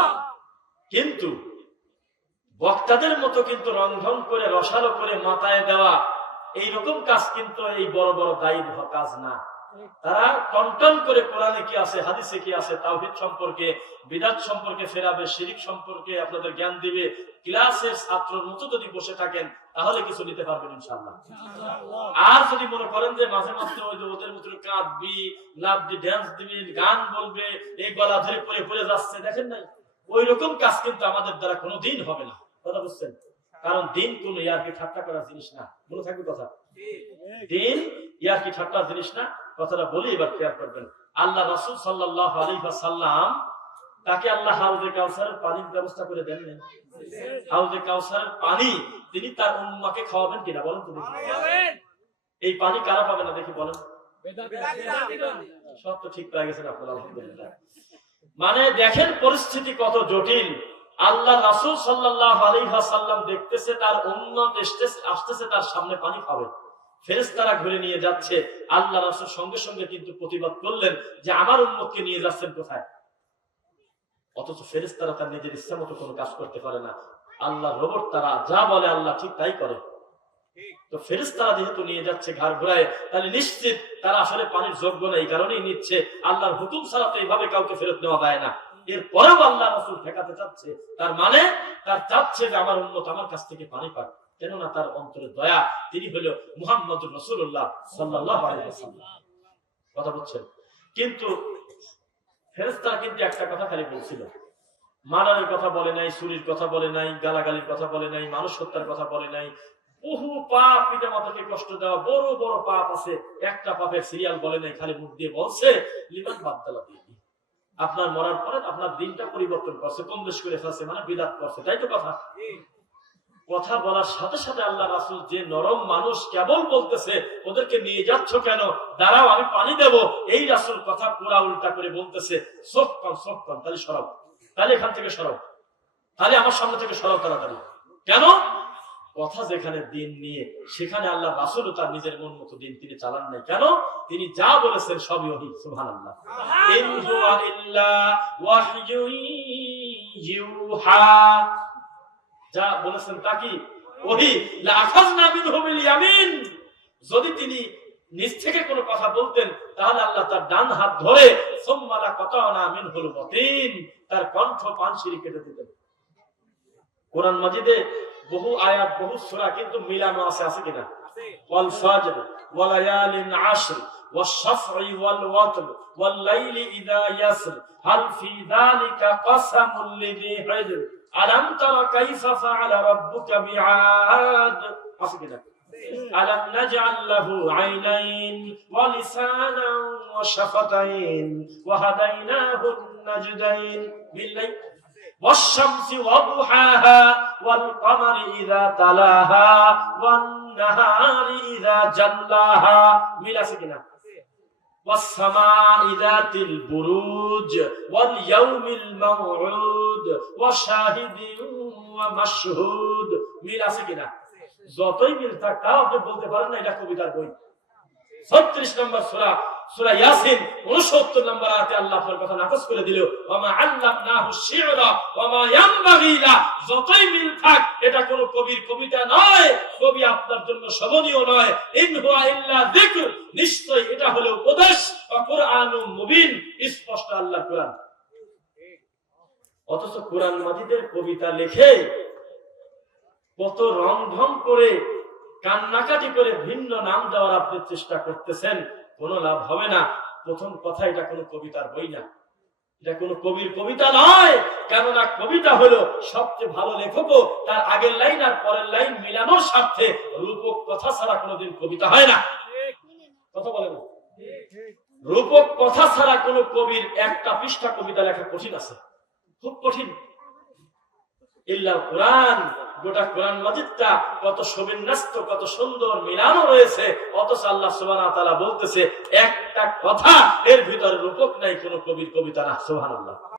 কিন্তু বক্তাদের মতো কিন্তু রংঢং করে রসালো করে মাথায় দেওয়া এইরকম কাজ কিন্তু এই বড় বড় দায়ী কাজ না। তারা টনটন করে কোরআনে কি আছে, হাদিসে কি আছে, তাওহীদ সম্পর্কে, বিদআত সম্পর্কে ফেরাবে, শিরক সম্পর্কে আপনাদের জ্ঞান দিবে। ক্লাসের ছাত্রের মতো যদি বসে থাকেন তাহলে কিছু নিতে পারবেন ইনশাআল্লাহ। আর যদি মনে করেন যে মাঝে মাঝে ওই যে ওদের মতো কাঁদবি, লাভ দি, ড্যান্স দিবি, গান বলবে, এই গলা ধরে পড়ে পড়ে যাচ্ছে, দেখেন নাই, ওই রকম কাজ কিন্তু আমাদের দ্বারা কোনোদিন হবে না। কথা বুঝছেন? কারণ দিন কোন ইয়ারকি ঠাট্টা করার জিনিস না। মনে থাকবে কথা, দিন ইয়ারকি ঠাট্টার জিনিস না। কথাটা বলি, এবার খেয়াল করবেন। আল্লাহ রাসূল সাল্লাল্লাহু আলাইহি ওয়াসাল্লাম, তাকে আল্লাহ হাউজে কাউসারের পানির ব্যবস্থা করে দেন না? হাউজে কাউসারের পানি তিনি তার উম্মাকে খাওয়াবেন কিনা বলেন তো দেখি। এই পানি কারা পাবে না দেখি বলেন? সব তো ঠিক পেয়ে গেছেন আপনারা, আলহামদুলিল্লাহ। মানে দেখেন পরিস্থিতি কত জটিল। আল্লাহ রাসূল সাল্লাল্লাহু আলাইহি ওয়াসাল্লাম দেখতেছে তার উম্মত আসতেছে তার সামনে পানি খাবে, ফেরেশতারা ঘুরে নিয়ে যাচ্ছে। আল্লাহ রাসূল সঙ্গে সঙ্গে কিন্তু প্রতিবাদ করলেন যে আমার উম্মতকে নিয়ে যাচ্ছেন কোথায়? অথচ ফেরেশতারা তার নিজের ইচ্ছা মতো কোনো কাজ করতে পারে না। আল্লাহ রোবট, তারা যা বলে আল্লাহ ঠিক তাই করে। তো ফেরেশতারা যেহেতু নিয়ে যাচ্ছে ঘাড় ঘুরায়, তাহলে নিশ্চিত তারা আসলে পানির যোগ্য না, এই কারণেই নিচ্ছে। আল্লাহর হুকুম ছাড়া তো এইভাবে কাউকে ফেরত নেওয়া যায় না। এরপরেও আল্লাহ রাসূল ঠেকাতে চাচ্ছে, তার মানে তার চাচ্ছে যে আমার উম্মত আমার কাছ থেকে পানি পাক, কেননা তার অন্তরে দয়া। তিনি হলো মুহাম্মদুর রাসূলুল্লাহ সাল্লাল্লাহু আলাইহি ওয়াসাল্লাম। কথা বুঝছেন? কিন্তু ফেরেশতারা কিন্তু একটা কথা খালি বলছিল, মারার কথা বলে নাই, চুরির কথা বলে নাই, গালাগালির কথা বলে নাই, মানুষ হত্যার কথা বলে নাই। বহু পাপ, পিতা মাতাকে কষ্ট দেওয়া, বড় বড় পাপ আছে, একটা পাপের সিরিয়াল বলে নাই, খালি মুখ দিয়ে বলছে লিমান বাদদালা দিয়ে, আপনার মরার পরে আপনার দিনটা পরিবর্তন করছে, কম বেশ করে ফেলছে, মানে বিদআত করছে, তাই তো কথা। কথা বলার সাথে সাথে আল্লাহ রাসূল যে নরম মানুষ, কেবল বলতেছে ওদেরকে নিয়ে যাচ্ছ কেন, দাঁড়াও আমি পানি দেব। এই রাসূল কথা পুরা উল্টা করে বলতেছে সব কম, তাহলে সরাও, তাহলে এখান থেকে সরাও, তাহলে আমার সামনে থেকে সরাও তাড়াতাড়ি। কেন? কথা যেখানে দিন নিয়ে, সেখানে আল্লাহ রাসূল তার নিজের মন মতো দিন তিনি চালান নাই। কেন? তিনি যা বলেছেন সবই ওহী। সুবহানাল্লাহ। ইন হুয়া ইল্লা ওয়াহয়ুন ইউহা, যা বলেছেন তা কি ওহী। লা আখাযনা মিনহু বিল ইয়ামিন, যদি তিনি নিজ থেকে কোনো কথা বলতেন তাহলে আল্লাহ তার ডান হাত ধরে সুম্মা লা কাতানা মিনহুল বাতিন, তার কণ্ঠ পানশিরি কেটে দিতেন। কোরআন মাজিদে বহু আয়াত, বহু সূরা কিন্তু মিলানো আছে, আছে কিনা? ওয়াল ফাজর ওয়া লায়ালিন আশর ওয়াশ শাফঈ ওয়াল ওয়াতর ওয়াল লাইলি ইযা ইয়াসর হাল ফি যালিকা কাসামুল লিযি হিজর আলাম তারা কাইফা ফাআলা রাব্বুকা বিআদ, আছে কিনা? আলাম নাজআল লাহু আইনাইন ওয়া লিসানান ওয়া শাফাতাইন ওয়া হাদাইনাহু নাজদাইন বিল্লাইল والشمس وضحاها والقمر إذا تلاها والنهار إذا جلاها মিল আছে কিনা? والسماء ذات البروج واليوم الموعود وشاهد ومشهود মিল আছে কিনা? যতই মিল থাক তাও আপনি বলতে পারেন না এটা কবিতার বই। 36 নম্বর সূরা, সূরা ইয়াসিন 69 নম্বর আয়াতে আল্লাহ আপনার কথা নাকচ করে দিল, ওয়ামা আল্লামনাহু শি'রা ওয়ামা ইয়ানবাগি লা। যতই মিল থাক এটা কোন কবির কবিতা নয়, কবি আপনার জন্য শোভনীয় নয়। ইন হুয়া ইল্লা যিকর, নিশ্চয় এটা হলো উপদেশ, ওয়া কুরআনুম মুবিন, স্পষ্ট আল্লাহর কোরআন। অথচ কোরআন মাজিদের কবিতা লিখে কত রং ঢং করে, কান্নাকাটি করে ভিন্ন নাম দেওয়ার আপনি চেষ্টা করতেছেন, কোনো লাভ হবে না। প্রথম কথা, এটা কোনো কবিতার বই না, এটা কোন কবির কবিতা নয়, কেননা কবিতা হলো সবচেয়ে ভালো লেখকও তার আগের লাইন আর পরের লাইন মিলানোর স্বার্থে, রূপক কথা ছাড়া কোনোদিন কবিতা হয় না। কথা বলেন, রূপক কথা ছাড়া কোন কবির একটা পৃষ্ঠা কবিতা লেখা কঠিন আছে, খুব কঠিন। ইল্লা কোরআন, গোটা কোরআন মাজিদটা কত সুবিন্যস্ত, কত সুন্দর মিলানো রয়েছে, অথচ আল্লাহ সুবহানাহু ওয়া তাআলা বলতেছে একটা কথা এর ভিতরে রূপক নাই, কোন কবির কবিতা না। সুবহানাল্লাহ।